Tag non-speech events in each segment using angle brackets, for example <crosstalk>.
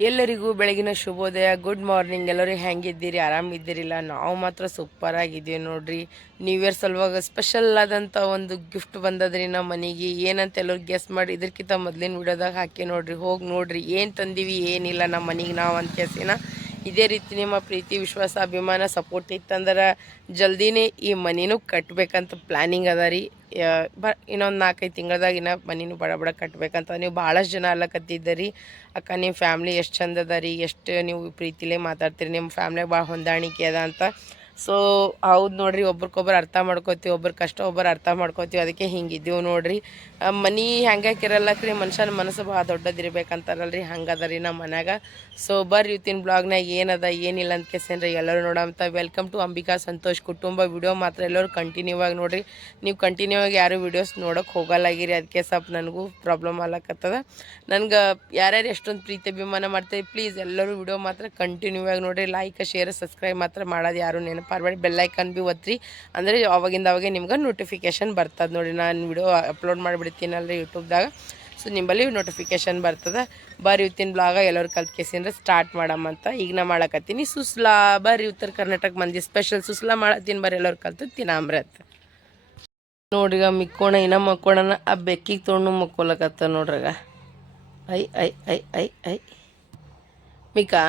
ಎಲ್ಲರಿಗೂ ಬೆಳಗಿನ ಶುಭೋದಯ. ಗುಡ್ ಮಾರ್ನಿಂಗ್ ಎಲ್ಲರೂ ಹೆಂಗಿದ್ದೀರಿ? ಆರಾಮಿದ್ದೀರಿಲ್ಲ? ನಾವು ಮಾತ್ರ ಸೂಪರ್ ಆಗಿದ್ದೀವಿ ನೋಡ್ರಿ. ನ್ಯೂ ಇಯರ್ ಸಲುವಾಗ ಸ್ಪೆಷಲ್ ಆದಂಥ ಒಂದು ಗಿಫ್ಟ್ ಬಂದದ್ರಿ ನಮ್ಮ ಮನೆಗೆ. ಏನಂತ ಎಲ್ಲರೂ ಗೆಸ್ ಮಾಡಿ ಇದಕ್ಕಿಂತ ಮೊದಲಿನ ವಿಡಿಯೋದಾಗ ಹಾಕಿ ನೋಡ್ರಿ. ಹೋಗಿ ನೋಡ್ರಿ. ಏನು ತಂದೀವಿ? ಏನಿಲ್ಲ ನಮ್ಮ ಮನೆಗೆ ನಾವು ಅಂತ ಕೇಸಿನ ಇದೇ ರೀತಿ ನಿಮ್ಮ ಪ್ರೀತಿ, ವಿಶ್ವಾಸ, ಅಭಿಮಾನ ಸಪೋರ್ಟ್ ಇತ್ತಂದ್ರೆ ಜಲ್ದಿನೇ ಈ ಮನಿನೂ ಕಟ್ಟಬೇಕಂತ ಪ್ಲ್ಯಾನಿಂಗ್ ಅದ ರೀ. ಬ, ಇನ್ನೊಂದು ನಾಲ್ಕೈದು ತಿಂಗಳ್ದಾಗ ಇನ್ನ ಮನಿನೂ ಬಡ ಬಡ ಕಟ್ಟಬೇಕಂತ ನೀವು ಭಾಳಷ್ಟು ಜನ ಅಲ್ಲಕತ್ತಿದ್ದೀರಿ ಅಕ್ಕ ನಿಮ್ಮ ಫ್ಯಾಮ್ಲಿ ಎಷ್ಟು ಚಂದ ಅದ ರೀ. ಎಷ್ಟು ನೀವು ಪ್ರೀತಿಲೇ ಮಾತಾಡ್ತೀರಿ. ನಿಮ್ಮ ಫ್ಯಾಮ್ಲಿಯಾಗ ಭಾಳ ಹೊಂದಾಣಿಕೆ ಅದ ಅಂತ. ಸೊ ಹೌದು ನೋಡ್ರಿ ಒಬ್ರಿಗೊಬ್ರು ಅರ್ಥ ಮಾಡ್ಕೋತೀವಿ, ಒಬ್ರ ಕಷ್ಟ ಒಬ್ಬರು ಅರ್ಥ ಮಾಡ್ಕೋತೀವಿ. ಅದಕ್ಕೆ ಹಿಂಗಿದ್ದೀವಿ ನೋಡ್ರಿ. ಆ, ಹೆಂಗೆ ಹೆಂಗಾಕಿರಲ್ಲಕ್ರಿ ಮನುಷ್ಯನ ಮನಸ್ಸು ಭಾಳ ದೊಡ್ಡದಿರ್ಬೇಕಂತಾರಲ್ರಿ ಹಂಗದ ರೀ ನಮ್ಮ ಮನ್ಯಾಗ. ಸೊ ಬರ್ರಿ ಇವತ್ತಿನ ಬ್ಲಾಗ್ನಾಗ ಏನದ ಏನಿಲ್ಲ ಅಂತ ಕೇಸೇನ್ರಿ ಎಲ್ಲರೂ ನೋಡಂತ ವೆಲ್ಕಮ್ ಟು ಅಂಬಿಕಾ ಸಂತೋಷ್ ಕುಟುಂಬ ವಿಡಿಯೋ ಮಾತ್ರ ಎಲ್ಲರೂ ಕಂಟಿನ್ಯೂ ಆಗಿ ನೋಡಿರಿ. ನೀವು ಕಂಟಿನ್ಯೂ ಆಗಿ ಯಾರು ವಿಡಿಯೋಸ್ ನೋಡೋಕೆ ಹೋಗಲ್ಲಾಗಿರಿ ಅದಕ್ಕೆ ಸ್ವಲ್ಪ ನನಗೂ ಪ್ರಾಬ್ಲಮ್ ಆಗ್ಲಕ್ಕತ್ತದ ನನ್ಗೆ ಯಾರ್ಯಾರು ಎಷ್ಟೊಂದು ಪ್ರೀತಿ ಅಭಿಮಾನ ಮಾಡ್ತೀವಿ ಪ್ಲೀಸ್ ಎಲ್ಲರೂ ವಿಡಿಯೋ ಮಾತ್ರ ಕಂಟಿನ್ಯೂ ಆಗಿ ನೋಡಿರಿ. ಲೈಕ್ ಶೇರ್ ಸಬ್ಸ್ಕ್ರೈಬ್ ಮಾತ್ರ ಮಾಡೋದು ಯಾರು ನೆನಪಾರ್ಬೇಡಿ ಬೆಲ್ಲೈಕನ್ ಬಿ ಒತ್ತಿರಿ ಅಂದರೆ ಅವಾಗಿಂದ ಅವಾಗೆ ನಿಮ್ಗೆ ನೋಟಿಫಿಕೇಶನ್ ಬರ್ತದೆ ನೋಡಿ ನಾನು ವಿಡಿಯೋ ಅಪ್ಲೋಡ್ ಮಾಡಿಬಿಡ್ತೀನಲ್ರಿ ಯೂಟ್ಯೂಬ್ದಾಗ. ಸೊ ನಿಂಬಲ್ಲಿ ನೋಟಿಫಿಕೇಶನ್ ಬರ್ತದೆ. ಬರೀ ಇವತ್ತಿನ ಬ್ಲಾಗ ಎಲ್ಲರೂ ಕಲ್ತ್ಕೇಸಿಂದ್ರೆ ಸ್ಟಾರ್ಟ್ ಮಾಡಮ್ಮಂತ ಈಗ ನಾ ಮಾಡಕತ್ತೀನಿ. ಸುಸ್ಲಾ ಬರ್ರಿ ಉತ್ತರ ಕರ್ನಾಟಕ ಮಂದಿ ಸ್ಪೆಷಲ್ ಸುಸ್ಲಾ ಮಾಡತ್ತೀನಿ ಬರ್ರಿ ಎಲ್ಲರೂ ಕಲ್ತು ತಿನ್ನಾಮ್ರತ್. ನೋಡ್ರಿಗ ಮಿಕ್ಕೋಣ ಇನ್ನ ಮಕ್ಕೋಣನ ಆ ಬೆಕ್ಕಿಗೆ ತೊಗೊಂಡು ಮಕ್ಕೊಲಕತ್ತ ನೋಡ್ರಿಗ. ಐ ಐ ಐ ಐ ಐ. ಮಿಕಾ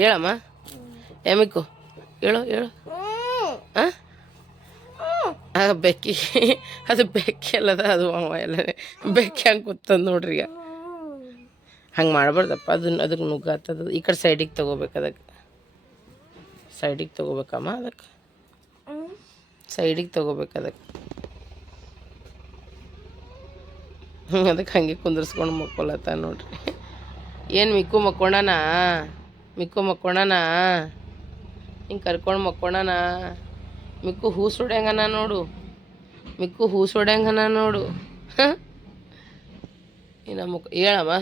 ಹೇಳಮ್ಮ. ಏ ಮಿಕ್ಕು ಹೇಳು ಹೇಳು. ಹಾಂ ಬೆಕ್ಕಿ, ಅದು ಬೆಕ್ಕಿ ಅಲ್ಲದ ಅದು ಅವ ಎಲ್ಲ. ಬೆಕ್ಕಿ ಹಂಗೆ ಕೂತದ ನೋಡ್ರಿ ಈಗ. ಹಂಗೆ ಮಾಡಬಾರ್ದಪ್ಪ ಅದನ್ನ ಅದಕ್ಕೆ ನುಗ್ಗಾತದ. ಈ ಕಡೆ ಸೈಡಿಗೆ ತಗೋಬೇಕು ಅದಕ್ಕೆ ಸೈಡಿಗೆ ತಗೋಬೇಕಮ್ಮ ಅದಕ್ಕೆ ಸೈಡಿಗೆ ತಗೋಬೇಕು ಅದಕ್ಕೆ ಅದಕ್ಕೆ ಹಂಗೆ ಕುಂದರ್ಸ್ಕೊಂಡು ಮಕ್ಕೊಳತ್ತ ನೋಡ್ರಿ. ಏನು ಮಿಕ್ಕು ಮಕ್ಕೋಣನ ಮಿಕ್ಕು ಮಕ್ಕೋಣನ ಹಿಂಗೆ ಕರ್ಕೊಂಡು ಮಕ್ಕೋಣನ ಮಿಕ್ಕು ಹೂ ಸುಡ್ಯಂಗನ ನೋಡು. ಮಿಕ್ಕು ಹೂ ಸುಡ್ಯಂಗನ ನೋಡು. ಇನ್ನು ಮುಕ್ ಹೇಳಮ್ಮ.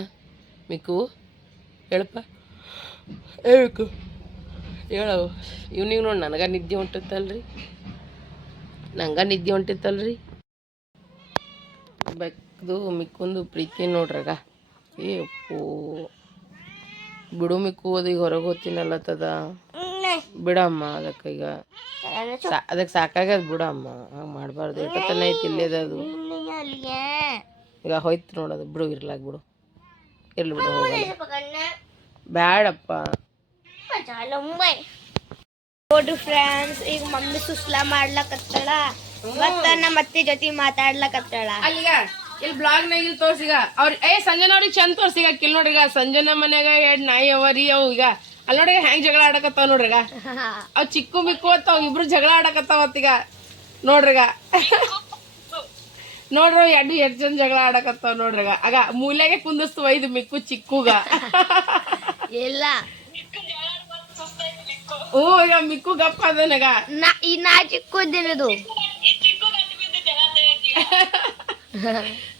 ಮಿಕ್ಕು, ಹೇಳಪ್ಪ. ಮಿಕ್ಕು, ಹೇಳವ. ಇವ್ನಿಗೆ ನೋಡಿ ನನಗೆ ನಿದ್ದೆ ಹೊಂಟಿತ್ತಲ್ರಿ. ನಂಗೆ ನಿದ್ದೆ ಹೊಂಟಿತ್ತಲ್ರಿ. ಬೆಕ್ಕದು ಮಿಕ್ಕೊಂದು ಪ್ರೀತಿ ನೋಡ್ರಗ. ಏ ಬಿಡು ಮಿಕ್ಕು ಅದು ಈಗ ಹೊರಗೆ ಹೋಗ್ತೀನಲ್ಲತ್ತದ. ಬಿಡಮ್ಮ ಅದಕ್ಕೆ ಈಗ ಸಾ ಅದಕ್ಕೆ ಸಾಕಾಗ್ಯದ ಬಿಡಮ್ಮ ಹಂಗೆ ಮಾಡಬಾರ್ದು. ಐತಿ ಅದು ಈಗ ಹೋಯ್ತು ನೋಡೋದು ಬಿಡು ಇರ್ಲಾಕ ಬಿಡು. ಇರ್ಲಿ ಬಿಡು ಹೋಗಲ್ಲ. ಬ್ಯಾಡಪ್ಪ. ನೋಡ್ರಿ ಫ್ರೆಂಡ್ಸ್ ಈಗ ಮಮ್ಮಿ ಸುಸ್ಲಾ ಮಾಡ್ಲಕತ್ತಾಳ. ಮತ್ತ ನಮ್ಮ ಅತ್ತಿ ಜೊತೆ ಮಾತಾಡ್ಲಕತ್ತಾಳ. ಅಲ್ಲಿಗ ಇಲ್ಲಿ ಬ್ಲಾಗ್ನಾಗ ಇಲ್ಲಿ ತೋರ್ಸಿಗ. ಅವ್ರ ಏ ಸಂಜನ ಅವ್ರಿಗೆ ಚಂದ ತೋರ್ಸಿಗ. ಕಿಲ್ ನೋಡ್ರಿಗ ಸಂಜನ ಮನ್ಯಾಗ ಎರಡ್ ನಾಯಿ ಅವ ರೀ ಅವು ಈಗ. ಅಲ್ಲಿ ನೋಡಿ ಹೆಂಗ್ ಜಗಳ ಆಡಕತ್ತಾವ ನೋಡ್ರಿಗ <laughs> ಅವ್ ಚಿಕ್ಕು ಮಿಕ್ಕು ಅಂತ ಅವ್ ಇಬ್ರು ಜಗಳ ಆಡಕತ್ತಾವ ಈಗ. ನೋಡ್ರಿಗ ನೋಡ್ರಿ <laughs> ಎರಡು ಎರಡು ಎಷ್ಟ್ ಜನ ಜಗಳ ಆಡಕತ್ತಾವ ನೋಡ್ರಿಗ ಆಗ ಮೂಲೆಗೆ ಕುಂದಿಸ್ತವ ಇದು ಮಿಕ್ಕು ಚಿಕ್ಕುಗ. <laughs> ಇಲ್ಲ. ಓ ಈಗ ಮಿಕ್ಕು ಗಪ್ಪ ಅದನಗ ನಾ ಈ ನಾ ಚಿಕ್ಕದಿನದು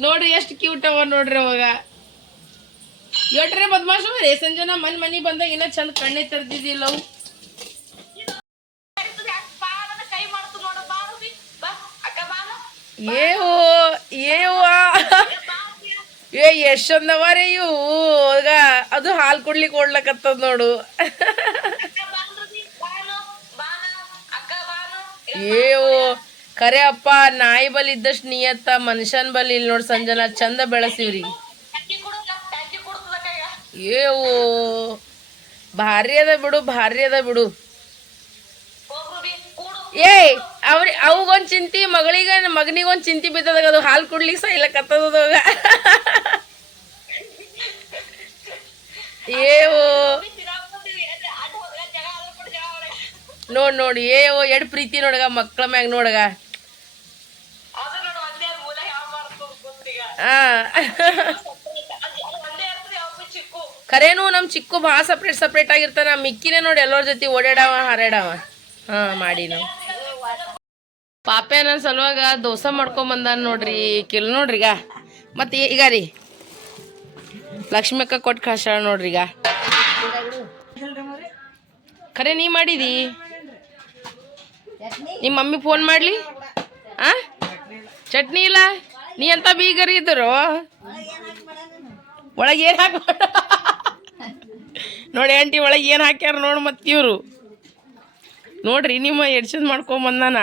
ನೋಡ್ರಿ ಎಷ್ಟು ಕ್ಯೂಟ್ ಅವ ನೋಡ್ರಿ ಅವಾಗ. ಎಟ್ರೆ ಬದ್ಮಾಶ್ ರೇಷನ್ ಜನ ಮನ್ ಮನಿ ಬಂದಾಗ ಇನ್ನ ಚಂದ ಕಣ್ಣೆ ತೆರ್ದಿದ್ದಿಲ್ಲ ಅವು. ಏವೋ ಏವಾ ಏ, ಎಷ್ಟ್ ಚಂದವ ರೀ ಇವು ಅದು ಹಾಲು ಕೊಡ್ಲಿ ಓಡ್ಲಕತ್ತದ ನೋಡು. ಏವೋ ಖರೆ ಅಪ್ಪ, ನಾಯಿ ಬಲ್ ಇದ್ದಷ್ಟು ನಿಯತ್ತ, ಮನುಷ್ಯನ್ ಬಲ್ ಇಲ್ಲಿ ನೋಡಿ ಸಂಜನ, ಚಂದ ಬೆಳೆಸಿವ್ರಿ ಏವೋ. ಭಾರಿ ಅದ ಬಿಡು ಭಾರಿ ಅದ ಬಿಡು. ಏಯ್ ಅವ್ರಿ ಅವಗೊಂದು ಚಿಂತಿ ಮಗಳಿಗೆ ಮಗನಿಗೊಂದ್ ಚಿಂತಿ ಬಿದ್ದದಾಗ ಅದು ಹಾಲು ಕುಡ್ಲಿಕ್ಕೆ ಸೈಲಕತ್ತದ ಏವೋ. ನೋಡ್ ನೋಡಿ ಏವೋ ಎಡ್ ಪ್ರೀತಿ ನೋಡಗ ಮಕ್ಕಳ ಮ್ಯಾಗ ನೋಡಗ. ಆ. ಖರೇನು ನಮ್ಮ ಚಿಕ್ಕು ಭಾಳ ಸಪ್ರೇಟ್ ಸಪ್ರೇಟ್ ಆಗಿರ್ತಾನ. ಮಿಕ್ಕಿನೇ ನೋಡಿ ಎಲ್ಲರ ಜೊತೆ ಓಡಾಡವ, ಹಾರಾಡವ. ಹಾ, ಮಾಡಿ ನಾವು. ಪಾಪೆ ನನ್ನ ಸಲುವಾಗ ದೋಸೆ ಮಾಡ್ಕೊಂಡ್ ಬಂದಾನ ನೋಡ್ರಿ. ಕಿಲ್ ನೋಡ್ರಿ ಈಗ. ಮತ್ತೆ ಈಗ ರೀ. ಲಕ್ಷ್ಮಿ ಅಕ್ಕ ಕೊಟ್ಟು ಕಳ್ಸಾಳ ನೋಡ್ರಿ ಈಗ. ಖರೆ, ನೀ ಮಾಡಿದಿ? ನಿಮ್ಮ ಮಮ್ಮಿ ಫೋನ್ ಮಾಡ್ಲಿ? ಆ? ಚಟ್ನಿ ಇಲ್ಲ? ನೀ ಅಂತ ಬೀಗರಿ ಇದ್ರು ಒಳಗೆ ಏನು ನೋಡಿ ಆಂಟಿ ಒಳಗೆ ಏನು ಹಾಕ್ಯಾರ ನೋಡಿ ಮತ್ತೆ ಇವರು. ನೋಡ್ರಿ ನಿಮ್ಮ ಎಡ್ಸನ್ ಮಾಡ್ಕೊಂಬಂದಾನ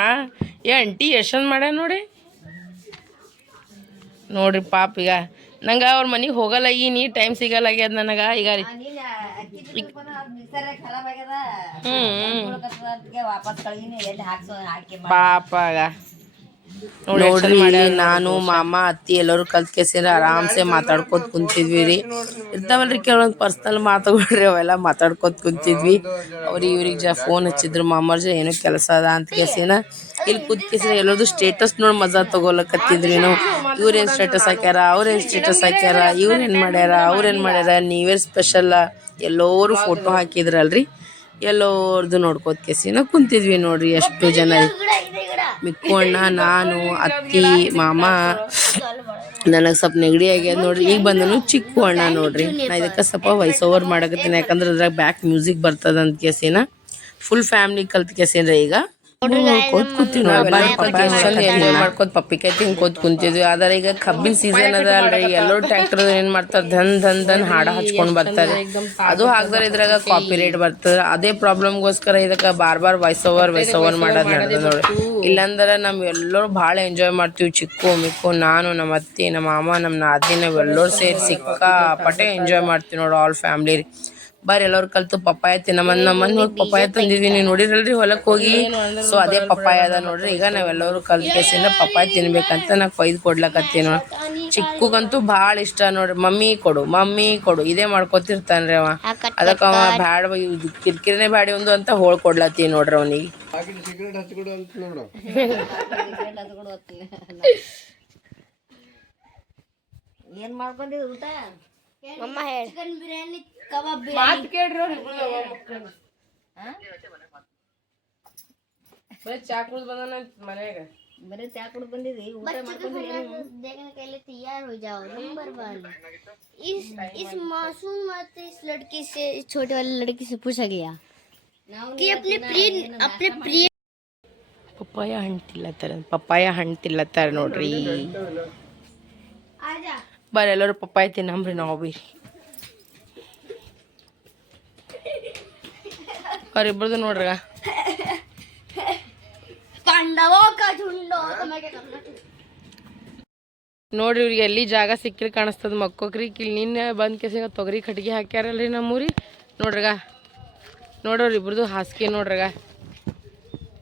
ಏ ಆಂಟಿ ಎಷ್ಟೊಂದು ಮಾಡ್ಯಾನ ನೋಡಿ. ನೋಡ್ರಿ ಪಾಪ ಈಗ. ನಂಗೆ ಅವ್ರ ಮನೆಗೆ ಹೋಗಲ್ಲ ಈ ನೀ ಟೈಮ್ ಸಿಗಲ್ಲ ಆಗ್ಯದ ನನಗೆ. ಈಗ ಹ್ಞೂ ವಾಪಸ್ ಕಳಗಿನಿ ಎಲ್ಲಿ ಹಾಕ್ಸೋ ಹಾಕಿ ಪಾಪಾಗ ನೋಡ್ರಿ ನಾನು ಮಾಮ ಅತ್ತಿ ಎಲ್ಲರೂ ಕಲ್ತ್ ಕೇಸಿರ ಆರಾಮ್ಸೆ ಮಾತಾಡ್ಕೋತ ಕುಂತಿದ್ವಿ ರೀ. ಇರ್ತಾವಲ್ರಿ ಕೆಲವೊಂದು ಪರ್ಸನಲ್ ಮಾತುಗಳ್ರಿ ಅವೆಲ್ಲ ಮಾತಾಡ್ಕೋತ ಕುಂತಿದ್ವಿ. ಅವ್ರಿಗೆ ಇವ್ರಿಗೆ ಜ ಫೋನ್ ಹಚ್ಚಿದ್ರು ಮಾಮರ್ ಜ ಏನೋ ಕೆಲಸ ಅದ? ಅಂತ ಕೇಸಿನ ಇಲ್ಲಿ ಕುತ್ ಕೇಸಿನ ಎಲ್ಲರದು ಸ್ಟೇಟಸ್ ನೋಡಿ ಮಜಾ ತಗೋಲಕತ್ತಿದ್ರಿ ನಾವು. ಇವ್ರೇನ್ ಸ್ಟೇಟಸ್ ಹಾಕ್ಯಾರ ಅವ್ರೇನು ಸ್ಟೇಟಸ್ ಹಾಕ್ಯಾರ ಇವ್ರೇನು ಮಾಡ್ಯಾರ ಅವ್ರೇನು ಮಾಡ್ಯಾರ ನೀವೇ ಸ್ಪೆಷಲ್ ಎಲ್ಲರೂ ಫೋಟೋ ಹಾಕಿದ್ರಲ್ರಿ. ಎಲ್ಲೋರ್ದು ನೋಡ್ಕೋತ ಕೇಸಿನ ಕುಂತಿದ್ವಿ ನೋಡ್ರಿ ಎಷ್ಟು ಜನ ಮಿಕ್ಕು ಅಣ್ಣ ನಾನು ಅತ್ತಿ ಮಾಮ. ನನಗೆ ಸ್ವಲ್ಪ ನೆಗಡಿ ಆಗ್ಯದ ನೋಡ್ರಿ. ಈಗ ಬಂದನು ಚಿಕ್ಕು ಅಣ್ಣ ನೋಡ್ರಿ. ನಾ ಇದಕ್ಕೆ ಸ್ವಲ್ಪ ವಾಯ್ಸ್ ಓವರ್ ಮಾಡಕತ್ತೀನಿ ಯಾಕಂದ್ರೆ ಅದ್ರಾಗ ಬ್ಯಾಕ್ ಮ್ಯೂಸಿಕ್ ಬರ್ತದ ಅಂತ ಕೇಸಿನ. ಫುಲ್ ಫ್ಯಾಮಿಲಿ ಕಲ್ತ್ ಕೇಸಿನ ಈಗ. ಕೂತ್ ಕೂತೀವಿ ಮಾಡ್ಕೋತ ಪಪ್ಪಿಕಾಯಿ ತಿಂದ್ ಕೂತ್ ಕುಂತಿದ್ವಿ ಆದ್ರೆ ಈಗ ಕಬ್ಬಿನ ಸೀಸನ್ ಅದ ಅಲ್ರಿ ಎಲ್ಲರೂ ಟ್ರ್ಯಾಕ್ಟರ್ ಏನ್ ಮಾಡ್ತಾರ ಧನ್ ಧನ್ ಧನ್ ಹಾಡ ಹಚ್ಕೊಂಡ್ ಬರ್ತಾರೆ. ಅದು ಹಾಕ್ತಾರೆ ಇದ್ರಾಗ ಕಾಪಿ ರೇಟ್ ಬರ್ತದ. ಅದೇ ಪ್ರಾಬ್ಲಮ್ಗೋಸ್ಕರ ಇದಕ್ಕೆ ಬಾರ್ ಬಾರ್ ವಾಯ್ಸ್ ಓವರ್ ವಾಯ್ಸ್ ಓವರ್ ಮಾಡೋದು ನಡೆದ ನೋಡಿ ಇಲ್ಲಾಂದ್ರೆ ನಮ್ ಎಲ್ಲರೂ ಭಾಳ ಎಂಜಾಯ್ ಮಾಡ್ತೀವಿ. ಚಿಕ್ಕು ಮಿಕ್ಕು ನಾನು ನಮ್ಮ ಅತ್ತಿ ನಮ್ಮ ಮಾಮ ನಮ್ಮ ನಾದಿ ನಾವೆಲ್ಲರೂ ಸೇರಿ ಸಿಕ್ಕಾಪಟ್ಟೆ ಎಂಜಾಯ್ ಮಾಡ್ತೀವಿ ನೋಡಿ ಆಲ್ ಫ್ಯಾಮಿಲಿ ರೀ. ಬರ್ರಿ ಎಲ್ಲರೂ ಕಲ್ತು ಪಪ್ಪಾಯ ತಿನ್ನಮ್ಮ ನಮ್ಮನ್ ನೋಡಿ ಪಪ್ಪಾಯ ತಂದಿದೀನಿ ನೋಡಿರಲ್ರಿ ಹೊಲಕ್ ಹೋಗಿ. ಸೊ ಅದೇ ಪಪ್ಪಾಯ ಅದ ನೋಡ್ರಿ. ಈಗ ನಾವೆಲ್ಲರೂ ಕಲ್ತ್ ಕೇಸಿಂದ ಪಪ್ಪಾಯ ತಿನ್ಬೇಕಂತ ನಾ ಕೊಯ್ದು ಕೊಡ್ಲಕತ್ತೀನಿ ನೋಡ್. ಚಿಕ್ಕಗಂತೂ ಭಾಳ ಇಷ್ಟ ನೋಡ್ರಿ. ಮಮ್ಮಿ ಕೊಡು ಮಮ್ಮಿ ಕೊಡು. ಇದೇ ಮಾಡ್ಕೊತಿರ್ತಾನ್ರಿ ಅವ. ಅದಕ್ಕೆ ಅವ ಬ್ಯಾಡ ಇದು ಕಿರಿಕಿರಿನೇ ಬ್ಯಾಡಿ ಒಂದು ಅಂತ ಹೋಳ್ ಕೊಡ್ಲತ್ತೀನಿ ನೋಡ್ರಿ ಅವನಿಗೆ. ಏನ್ ಮಾಡ್ಕೊಂಡಿದ್ ಊಟ? ಅಮ್ಮ ಹೇಳಿ. ಚಿಕನ್ ಬಿರಿಯಾನಿ ಕಬಾಬ್ ಬಿರಿಯಾನಿ ಚಾ ಕುಡ್ದು ಬಂದಾನ ಮನ್ಯಾಗ ಬರೀ ಚಾ ಕುಡ್ ಬಂದಿದಿ ಊಟ ಮಾಡ್ಕೊಂಡು देखने के लिए तैयार हो जाओ नंबर वन इस इस मासूम मत इस लड़की से इस छोटे वाले लड़की से पूछा गया कि अपने प्रिय अपने प्रिय ಪಪ್ಪಾಯ ಹಣ್ಣು ತಿಲ್ಲತ್ತಾರ ಪಪ್ಪಾಯ ಹಣ್ಣು ತಿಲ್ಲತ್ತಾರ ನೋಡ್ರಿ आजा ಬರ್ರಿ ಎಲ್ಲರೂ ಪಪ್ಪಾಯ ತಿನ್ನಂಬ್ರಿ ನಾವು ಬಿ ಅವ್ರಿಬ್ರದ್ದು ನೋಡ್ರಿ. ನೋಡ್ರಿ ಇವ್ರಿಗೆ ಎಲ್ಲಿ ಜಾಗ ಸಿಕ್ಕಿಲ್ ಕಾಣಿಸ್ತದ ಮಕ್ಕೋಕ್ರಿ. ಇಲ್ಲಿ ನಿನ್ನೆ ಬಂದ್ ಕೇಸಿಗೆ ತೊಗರಿ ಕಟ್ಗೆ ಹಾಕ್ಯಾರಲ್ರಿ ನಮ್ಮೂರಿ. ನೋಡ್ರಗ. ನೋಡೋರಿಬ್ರದ್ದು ಹಾಸಿಗೆ ನೋಡ್ರಗ.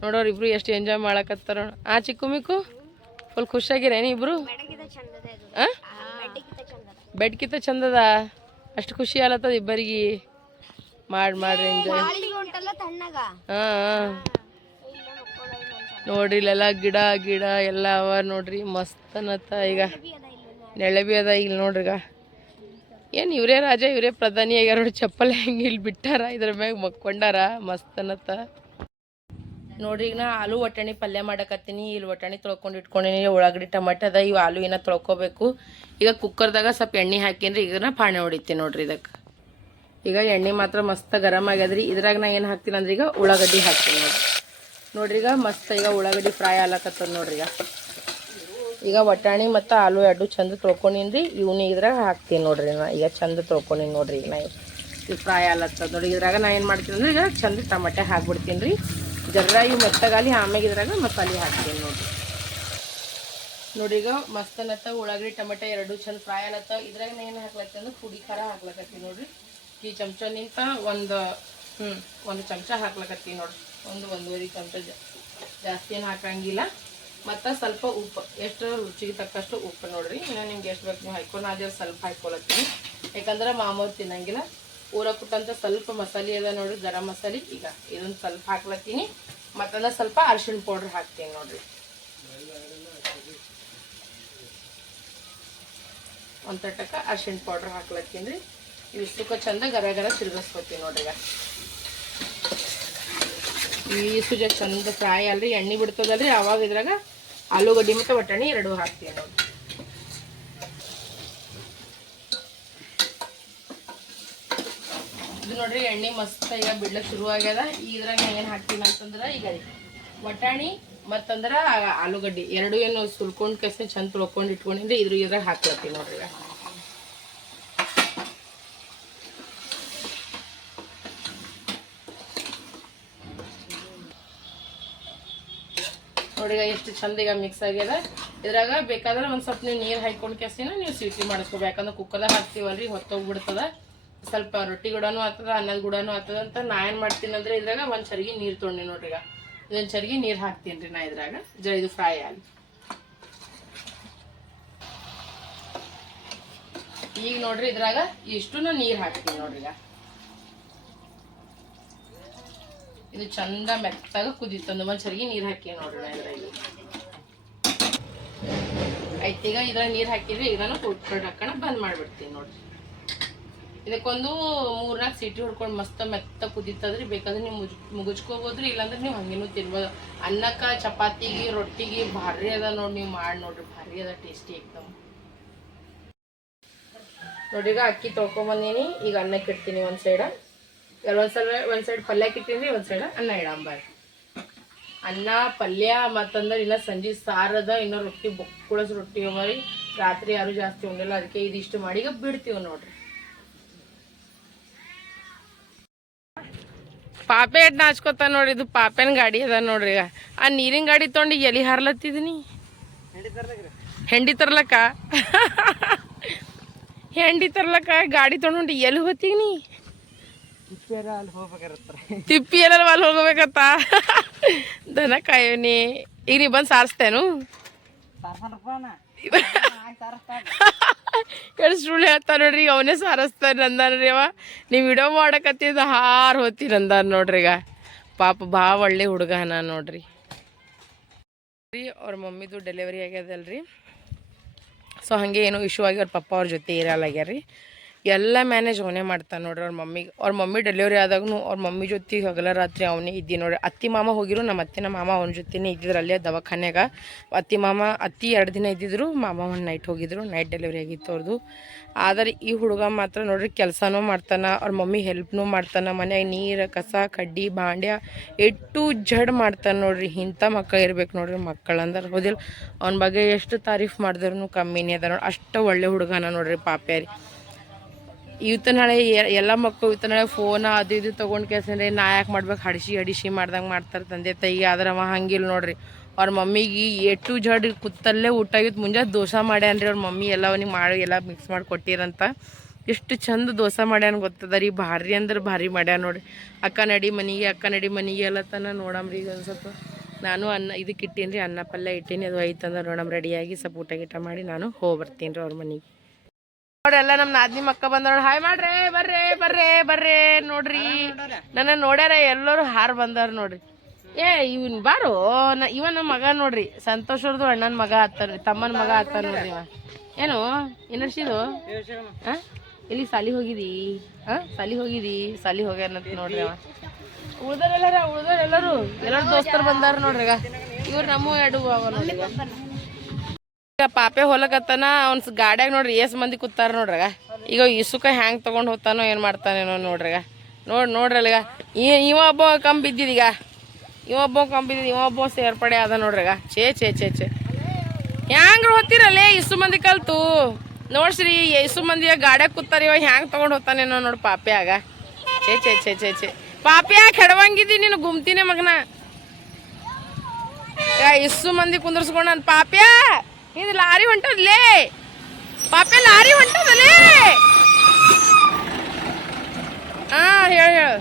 ನೋಡೋರಿಬ್ರು ಎಷ್ಟು ಎಂಜಾಯ್ ಮಾಡಕತ್ತಾರ ಆ ಚಿಕ್ಕು ಮಿಕ್ಕು ಫುಲ್ ಖುಷಿಯಾಗಿರೇನು ಇಬ್ರು? ಬೆಡ್ಕಿತ ಚಂದದ ಅಷ್ಟು ಖುಷಿ ಆಲತ್ತದ ಇಬ್ಬರಿಗೆ. ಮಾಡಿ ಮಾಡ್ರಿ ಎಂಜಾಯ್ ಹಾ ನೋಡ್ರಿ ಇಲ್ಲೆಲ್ಲ ಗಿಡ ಗಿಡ ಎಲ್ಲ ಅವ ನೋಡ್ರಿ ಮಸ್ತ್ ಅನ್ನತ್ತ ಈಗ. ನೆಳೆ ಬಿ ಅದ ಇಲ್ಲಿ ನೋಡ್ರಿಗ ಏನು ಇವರೇ ರಾಜ ಇವರೇ ಪ್ರಧಾನಿ ಆಗ್ಯಾರ ನೋಡಿ ಚಪ್ಪಲ್ ಹೆಂಗೆ ಇಲ್ಲಿ ಬಿಟ್ಟಾರ ಇದ್ರ ಮ್ಯಾಗ ಮಕ್ಕೊಂಡಾರ ಮಸ್ತ್ ಅನ್ನತ್ತ. ನೋಡ್ರಿ ಈಗ ನಾ ಆಲೂ ಒಟ್ಟಣಿ ಪಲ್ಯ ಮಾಡಕತ್ತೀನಿ ಇಲ್ಲಿ ಒಟ್ಟಣಿ ತೊಳ್ಕೊಂಡು ಇಟ್ಕೊಂಡಿನಿ ಉಳ್ಳಾಗಡ್ಡಿ ಟಮಾಟ ಅದ ಇವು ಆಲೂ ಏನ ತೊಳ್ಕೊಬೇಕು. ಈಗ ಕುಕ್ಕರ್ದಾಗ ಸ್ವಲ್ಪ ಎಣ್ಣೆ ಹಾಕಿನ್ರಿ ಈಗ ನಾ ಪಾಣೆ ಹೊಡಿತೀನಿ ನೋಡ್ರಿ ಇದಕ್ಕೆ ಈಗ ಎಣ್ಣೆ ಮಾತ್ರ ಮಸ್ತ್ ಗರಂ ಆಗ್ಯದ್ರಿ. ಇದ್ರಾಗ ನಾ ಏನು ಹಾಕ್ತೀನಿ ಅಂದ್ರೆ ಈಗ ಉಳ್ಳಾಗಡ್ಡಿ ಹಾಕ್ತೀನಿ ನೋಡ್ರಿ. ನೋಡ್ರಿ ಈಗ ಮಸ್ತ್ ಈಗ ಉಳ್ಳಾಗಡ್ಡಿ ಫ್ರೈ ಆಗ್ಲಕತ್ತದ ನೋಡ್ರಿ ಈಗ. ಈಗ ವಟಾಣಿ ಮತ್ತು ಆಲೂ ಎರಡು ಚಂದ ತೊಳ್ಕೊಂಡಿನ್ರಿ. ಇವ್ನ ಇದ್ರಾಗ ಹಾಕ್ತೀನಿ ನೋಡ್ರಿ ನಾ. ಈಗ ಚಂದ ತೊಳ್ಕೊಂಡಿನಿ ನೋಡ್ರಿ ನಾ ಈಗ. ಫ್ರೈ ಆಗ್ಲತ್ತದ ನೋಡಿ ಇದ್ರಾಗ ನಾ ಏನು ಮಾಡ್ತೀನಿ ಅಂದ್ರೆ ಈಗ ಚಂದ ಟಮಾಟೆ ಹಾಕ್ಬಿಡ್ತೀನಿ ರೀ ಜರ್ರ ಇವು ಮೆತ್ತಗಾಲಿ ಆಮ್ಯಾಗ ಇದ್ರಾಗ ಮಸಾಲೆ ಹಾಕ್ತೀನಿ ನೋಡ್ರಿ. ನೋಡಿ ಈಗ ಮಸ್ತ್ ಅನ್ನತ್ತ ಉಳ್ಳಾಗಡ್ಡಿ ಟಮಾಟೆ ಎರಡು ಚಂದ ಫ್ರೈ ಆಗತ್ತ ಇದ್ರಾಗ ನಾ ಏನು ಹಾಕ್ಲತ್ತೆ ಅಂದ್ರೆ ಪುಡಿ ಖಾರ ಹಾಕ್ಲಕತ್ತೀನಿ ನೋಡ್ರಿ. ಈ ಚಮಚ ನಿಂತ ಒಂದು ಹ್ಞೂ ಒಂದು ಚಮಚ ಹಾಕ್ಲಕತ್ತೀವಿ ನೋಡ್ರಿ. ಒಂದು ಒಂದೂವರೆ ಚಮಚ ಜಾಸ್ತಿ ಏನು ಹಾಕಂಗಿಲ್ಲ. ಮತ್ತು ಸ್ವಲ್ಪ ಉಪ್ಪು, ಎಷ್ಟು ರುಚಿಗೆ ತಕ್ಕಷ್ಟು ಉಪ್ಪು ನೋಡ್ರಿ. ಇನ್ನು ನಿಮ್ಗೆ ಎಷ್ಟು ಬೇಕು ನೀವು ಹಾಕೊಂಡು ಅದೇ ಸ್ವಲ್ಪ ಹಾಕ್ಕೊಳತ್ತೀನಿ ಯಾಕಂದ್ರೆ ಮಾಮೂರು ತಿನ್ನಂಗಿಲ್ಲ. ಊರ ಕುಟ್ಟಂತ ಸ್ವಲ್ಪ ಮಸಾಲೆ ಅದ ನೋಡ್ರಿ, ಗರಂ ಮಸಾಲೆ. ಈಗ ಇದೊಂದು ಸ್ವಲ್ಪ ಹಾಕ್ಲತ್ತೀನಿ. ಮತ್ತಂದ್ರೆ ಸ್ವಲ್ಪ ಅರ್ಶಿನ ಪೌಡ್ರ್ ಹಾಕ್ತೀನಿ ನೋಡ್ರಿ. ಒಂದು ತಟ್ಟಕ್ಕೆ ಅರ್ಶಿನ ಪೌಡ್ರ್ ಹಾಕ್ಲತ್ತೀನಿ ರೀ. ಇವಿಷ್ಟಕ್ಕೆ ಚಂದ ಗರ ಗರ ತಿರುಗಿಸ್ಕೊತೀವಿ ನೋಡ್ರಿ ಈ ಸುಜ ಚಂದ ಫ್ರೈ ಅಲ್ರಿ, ಎಣ್ಣೆ ಬಿಡ್ತದಲ್ರಿ, ಅವಾಗ ಇದ್ರಾಗ ಆಲೂಗಡ್ಡಿ ಮತ್ತು ಬಟಾಣಿ ಎರಡು ಹಾಕ್ತೀವಿ ನೋಡಿ ಇದು ನೋಡ್ರಿ ಎಣ್ಣೆ ಮಸ್ತ್ ಈಗ ಬಿಡ್ಲಕ್ಕೆ ಶುರು ಆಗ್ಯದ. ಇದ್ರಾಗ ಏನು ಹಾಕ್ತೀನಿ ಅಂತಂದ್ರೆ ಈಗ ಬಟಾಣಿ ಮತ್ತಂದ್ರೆ ಆಲೂಗಡ್ಡೆ. ಎರಡು ಏನು ಸುಲ್ಕೊಂಡ್ ಕೆಸ ಚಂದ ತೊಳ್ಕೊಂಡು ಇಟ್ಕೊಂಡಿದ್ರೆ ಇದ್ರ ಇದ್ರಾಗ ಹಾಕ್ಲತ್ತೀನಿ ನೋಡ್ರಿ ಈಗ. ನೋಡಿ ಈಗ ಎಷ್ಟು ಚಂದ ಈಗ ಮಿಕ್ಸ್ ಆಗ್ಯದ ಇದ್ರಾಗ ಬೇಕಾದ್ರೆ ಒಂದು ಸ್ವಲ್ಪ ನೀವು ನೀರು ಹಾಕೊಂಡು ಕೆಸಿನ ನೀವು ಸ್ವೀಟಿ ಮಾಡಿಸ್ಕೋಬೇಕು ಯಾಕಂದ್ರೆ ಕುಕ್ಕರ್ದಾಗ ಹಾಕ್ತೀವಲ್ರಿ, ಹೊತ್ತೋಗ್ಬಿಡ್ತದ. ಸ್ವಲ್ಪ ರೊಟ್ಟಿ ಗುಡಾನು ಆಗ್ತದ, ಅನ್ನದ ಗುಡನೂ ಆಗ್ತದ ಅಂತ ನಾ ಏನು ಮಾಡ್ತೀನಿ ಅಂದ್ರೆ ಇದ್ರಾಗ ಒಂದು ಚರಿಗೆ ನೀರು ತೊಗೊಂಡಿ ನೋಡ್ರಿ ಈಗ ಇದೊಂದು ಚರಿಗೆ ನೀರು ಹಾಕ್ತೀನಿ ರೀ ನಾ ಇದ್ರಾಗ. ಜ ಇದು ಫ್ರೈ ಆಗಿ ಈಗ ನೋಡ್ರಿ ಇದ್ರಾಗ ಇಷ್ಟು ನೀರು ಹಾಕ್ತೀನಿ ನೋಡ್ರಿ ಈಗ ಇದು ಚಂದ ಮೆತ್ತಾಗ ಕುದೀತು. ಒಂದು ಚರ್ಗಿ ನೀರು ಹಾಕಿ ನೋಡೋಣ ಆಯ್ತು, ಈಗ ಇದ್ರಾಗ ನೀರು ಹಾಕಿದ್ರೆ ಇದನ್ನು ಕುಟ್ಕೊಂಡು ಹಾಕೋಣ ಬಂದ್ ಮಾಡ್ಬಿಡ್ತೀನಿ ನೋಡ್ರಿ. ಇದಕ್ಕೊಂದು ಮೂರ್ನಾಲ್ಕು ಸಿಟಿ ಹೊಡ್ಕೊಂಡು ಮಸ್ತ್ ಮೆತ್ತ ಕುದೀತದ್ರಿ. ಬೇಕಾದ್ರೆ ನೀವು ಮುಜ್ ಮುಗಿಸ್ಕೋಬೋದ್ರಿ ಇಲ್ಲಾಂದ್ರೆ ನೀವು ಹಂಗೇನು ತಿನ್ಬೋದು ಅನ್ನಕ್ಕೆ, ಚಪಾತಿಗೆ, ರೊಟ್ಟಿಗೆ ಭಾರಿ ಅದ ನೋಡಿ ನೀವು ಮಾಡಿ ನೋಡ್ರಿ. ಭಾರಿ ಅದ ಟೇಸ್ಟಿ ಏಕ್ದಮ್ ಈಗ ಅಕ್ಕಿ ತೊಳ್ಕೊಂಬಂದೀನಿ ಈಗ ಅನ್ನಕ್ಕೆ ಇಡ್ತೀನಿ ಒಂದು ಸೈಡ ಒಂದ್ ಸಲ ಒಂದು ಸೈಡ್ ಪಲ್ಯಕ್ಕೆ ಇಟ್ಟಿನಿ ಒಂದ್ ಸೈಡ್ ಅನ್ನ ಇಡಂಬಾರಿ ಅನ್ನ ಪಲ್ಯ ಮತ್ತಂದ್ರೆ ಇನ್ನ ಸಂಜೆ ಸಾರದ ಇನ್ನ ರೊಟ್ಟಿ ಬೊಕ್ಕುಳಸ್ ರೊಟ್ಟಿ ಅವರಿ ರಾತ್ರಿ ಯಾರು ಜಾಸ್ತಿ ಉಂಡಿಲ್ಲ ಅದಕ್ಕೆ ಇದಿಷ್ಟು ಮಾಡಿ ಈಗ ಬಿಡ್ತೀವಿ ನೋಡ್ರಿ. ಪಾಪೆ ಎಡ್ ನಾಚ್ಕೋತ ನೋಡ್ರಿ ಇದು ಪಾಪೆನ ಗಾಡಿ ಅದ ನೋಡ್ರಿ ಈಗ. ಆ ನೀರಿನ ಗಾಡಿ ತೊಗೊಂಡು ಎಲ್ಲಿ ಹಾರ್ಲತ್ತಿದೀನಿ. ಹೆಂಡಿ ತರ್ಲಕ್ಕ? <laughs> ಹೆಂಡಿ ತರ್ಲಕ್ಕ? ಗಾಡಿ ತೊಗೊಂಡು ಎಲ್ಲಿ ಹೋಗ್ತೀನಿ ತಿಪ್ಪಿ ಎಲ್ಲ ಅಲ್ಲಿ ಹೋಗ್ಬೇಕತ್ತ? ದನ ಕಾಯೋನಿ. ಈಗ ನೀ ಬಂದು ಸಾರಿಸ್ತೇನು? ಎಷ್ಟು ಸುಳ್ಳು ಹೇಳ್ತಾ ನೋಡ್ರಿ ಅವನೇ ಸಾರಿಸ್ತಾನೆ ರೀ ಅವ. ನೀವು ವಿಡಿಯೋ ಮಾಡಕತ್ತಿದ ಹಾರ್ ಹೋಗ್ತೀನಿ ಅಂದಾನ ನೋಡ್ರಿ ಈಗ. ಪಾಪ ಭಾಳ ಒಳ್ಳೆ ಹುಡುಗ ನಾನು ನೋಡ್ರಿ. ರೀ ಅವ್ರ ಮಮ್ಮಿದು ಡೆಲಿವರಿ ಆಗ್ಯದಲ್ರಿ. ಸೊ ಹಾಗೆ ಏನೋ ಇಶ್ಯೂ ಆಗಿ ಅವ್ರ ಪಪ್ಪ ಅವ್ರ ಜೊತೆ ಇರಲ್ಲಾಗ್ಯಾರ ರೀ ಎಲ್ಲ ಮ್ಯಾನೇಜ್ ಅವನೇ ಮಾಡ್ತಾನೆ ನೋಡ್ರಿ ಅವ್ರ ಮಮ್ಮಿಗೆ ಅವ್ರ ಮಮ್ಮಿ ಡೆಲಿವರಿ ಆದಾಗೂ ಅವ್ರ ಮಮ್ಮಿ ಜೊತೆ ಹಗಲ ರಾತ್ರಿ ಅವನೇ ಇದ್ದಿ ನೋಡ್ರಿ. ಅತ್ತಿ ಮಾಮ ಹೋಗಿರು ನಮ್ಮ ಅತ್ತಿನ ಮಾಮ ಅವನ ಜೊತೆನೇ ಇದ್ದಿದ್ರು ಅಲ್ಲೇ ದವಾಖಾನ್ಯಾಗ. ಅತ್ತಿ ಮಾಮ, ಅತ್ತಿ ಎರಡು ದಿನ ಇದ್ದಿದ್ರು, ಮಾಮ ಒಂದು ನೈಟ್ ಹೋಗಿದ್ರು ನೈಟ್ ಡೆಲಿವರಿ ಆಗಿತ್ತು ಅವ್ರದ್ದು ಆದರೆ ಈ ಹುಡುಗ ಮಾತ್ರ ನೋಡ್ರಿ ಕೆಲಸನೂ ಮಾಡ್ತಾನೆ, ಅವ್ರ ಮಮ್ಮಿ ಹೆಲ್ಪ್ನೂ ಮಾಡ್ತಾನೆ, ಮನ್ಯಾಗ ನೀರು, ಕಸ, ಕಡ್ಡಿ, ಬಾಂಡ್ಯ ಎಟ್ಟು ಜಡ್ ಮಾಡ್ತಾನೆ ನೋಡ್ರಿ. ಇಂಥ ಮಕ್ಕಳು ಇರ್ಬೇಕು ನೋಡ್ರಿ ಮಕ್ಕಳಂದ್ರೆ ಹೋದಿಲ್ಲ. ಅವ್ನ ಬಗ್ಗೆ ಎಷ್ಟು ತಾರೀಫ್ ಮಾಡಿದ್ರು ಕಮ್ಮಿನೇ ಅದ ನೋಡಿ. ಅಷ್ಟು ಒಳ್ಳೆ ಹುಡುಗನ ನೋಡ್ರಿ ಪಾಪ್ಯಾರಿ. ಇವತ್ತು ನಾಳೆ ಎ- ಎಲ್ಲ ಮಕ್ಕಳು ಇವತ್ತು ನಾಳೆ ಫೋನ್ ಅದು ಇದು ತೊಗೊಂಡು ರೀ ನಾ ಯಾಕೆ ಮಾಡ್ಬೇಕು ಹಡಿಸಿ ಹಡಿಸಿ ಮಾಡ್ದಂಗೆ ಮಾಡ್ತಾರೆ ತಂದೆ ತಾಯಿಗೆ ಆದ್ರೆ ಅವ ಹಂಗಿಲ್ಲ ನೋಡ್ರಿ. ಅವ್ರ ಮಮ್ಮಿಗೆ ಎಟ್ಟು ಜಡ್ ಕುತ್ತಲ್ಲೇ ಊಟ ಆಗಿತ್ತು ಮುಂಜಾನೆ ದೋಸೆ ಮಾಡ್ಯಾನ್ರಿ ಅವ್ರ ಮಮ್ಮಿ. ಎಲ್ಲ ಅವನಿಗೆ ಮಾಡಿ, ಎಲ್ಲ ಮಿಕ್ಸ್ ಮಾಡಿ ಕೊಟ್ಟಿರಂತ. ಎಷ್ಟು ಚಂದ ದೋಸೆ ಮಾಡ್ಯಾನ ಗೊತ್ತದ ರೀ. ಭಾರಿ ಅಂದ್ರೆ ಭಾರಿ ಮಾಡ್ಯಾನ ನೋಡ್ರಿ. ಅಕ್ಕ ನಡಿ ಮನೆಗೆ, ಅಕ್ಕ ನಡಿ ಮನೆಗೆ ಎಲ್ಲ ತನ ನೋಡಮ್ರಿ ಈಗ ಒಂದು ಸ್ವಲ್ಪ ನಾನು ಅನ್ನ ಇದಕ್ಕೆ ಇಟ್ಟೀನಿ ರೀ ಅನ್ನ ಪಲ್ಯ ಇಟ್ಟೀನಿ, ಅದು ಐತಂದ್ರೆ ನೋಡಮ್. ರೆಡಿಯಾಗಿ ಸ್ವಲ್ಪ ಊಟ ಗೀಟ ಮಾಡಿ ನಾನು ಹೋಗಿ ಬರ್ತೀನಿ ರೀ ಅವ್ರ ಮನೆಗೆ. ನೋಡ್ರಿ ಎಲ್ಲ ನಮ್ಮ ನಾದ್ನಿ ಮಕ್ಕ ಬಂದವ್ರು ಹಾಯ್ ಮಾಡ್ರಿ ಬರ್ರಿ ಬರ್ರಿ ಬರ್ರಿ ನೋಡ್ರಿ. ನನ್ನ ನೋಡ್ಯಾರ ಎಲ್ಲರೂ ಹಾರ್ ಬಂದಾರ ನೋಡ್ರಿ. ಏ ಇವನ್ ಬಾರು ಇವನ ಇವ ನಮ್ಮ ಮಗ ನೋಡ್ರಿ. ಸಂತೋಷ್ ಅವ್ರದ್ದು ಅಣ್ಣನ ಮಗ ಆಗ್ತಾನ ತಮ್ಮನ ಮಗ ಆತ ನೋಡ್ರಿ ಇವ. ಏನು ಏನ್ ಇಲ್ಲಿ ಸಾಲಿ ಹೋಗಿದಿ? ಸಾಲಿ ಹೋಗಿದಿ? ಸಾಲಿ ಹೋಗ್ಯಾನಂತ ನೋಡ್ರಿ ಅವ. ಉಳ್ದವ್ರೆಲ್ಲಾರ ಉಳ್ದವ್ರು ಎಲ್ಲರೂ ದೋಸ್ತರು ಬಂದಾರ ನೋಡ್ರಿ ಈಗ. ಇವ್ರು ನಮ್ಮ ಎರಡು ಅವ ನೋಡ್ರಿ ಪಾಪೆ ಹೊಲಕತ್ತನ ಅವ್ನ ಗಾಡ್ಯಾಗ ನೋಡ್ರಿ ಎಸ್ ಮಂದಿ ಕೂತಾರ ನೋಡ್ರಗ. ಈಗ ಇಸುಕ ಹ್ಯಾಂಗ್ ತಗೊಂಡ್ ಹೋಗ್ತಾನೋ ಏನ್ ಮಾಡ್ತಾನೇನೋ ನೋಡ್ರಿಗ. ನೋಡ್ ನೋಡ್ರಲ್ಲಿಗ ಇವ ಒಬ್ಬ ಕಂಬ್ ಬಿದ್ದಿದೀಗ ಇವ ಒಬ್ಬ ಕಂಬ್ ಬಿದ್ದಿದ್ ಇವ ಒಬ್ಬ ಸೇರ್ಪಡೆ ಅದ ನೋಡ್ರಿಗ. ಛೇ ಛೇ ಛೇ ಛೇ. ಹ್ಯಾಂಗ್ರ ಹೋಗ್ತಿರಲ್ಲೇ ಇಸು ಮಂದಿ ಕಲ್ತು. ನೋಡ್ಸ್ರಿ ಇಸು ಮಂದಿ ಗಾಡ್ಯಾಗ ಕೂತಾರ, ಇವ ಹ್ಯಾಂಗ್ ತಗೊಂಡ್ ಹೋಗ್ತಾನೇನೋ ನೋಡ್ ಪಾಪ್ಯಾಗ ಛೇ ಛೇ ಛೇ ಛೇ ಛೇ. ಪಾಪ್ಯಾ ಕೆಡವಂಗಿದಿ ನೀನು ಗುಮ್ತಿನೇ ಮಗನ? ಇಷ್ಟು ಮಂದಿ ಕುಂದರ್ಸ್ಕೊಂಡ್ ಪಾಪ್ಯ! ಇದು ಲಾರಿ ಹೊಂಟದ್ಲೇ? ಪಾಪೆ, ಲಾರಿ ಹೊಂಟದಲೇ? ಹಾ ಹೇಳ ಹೇಳ.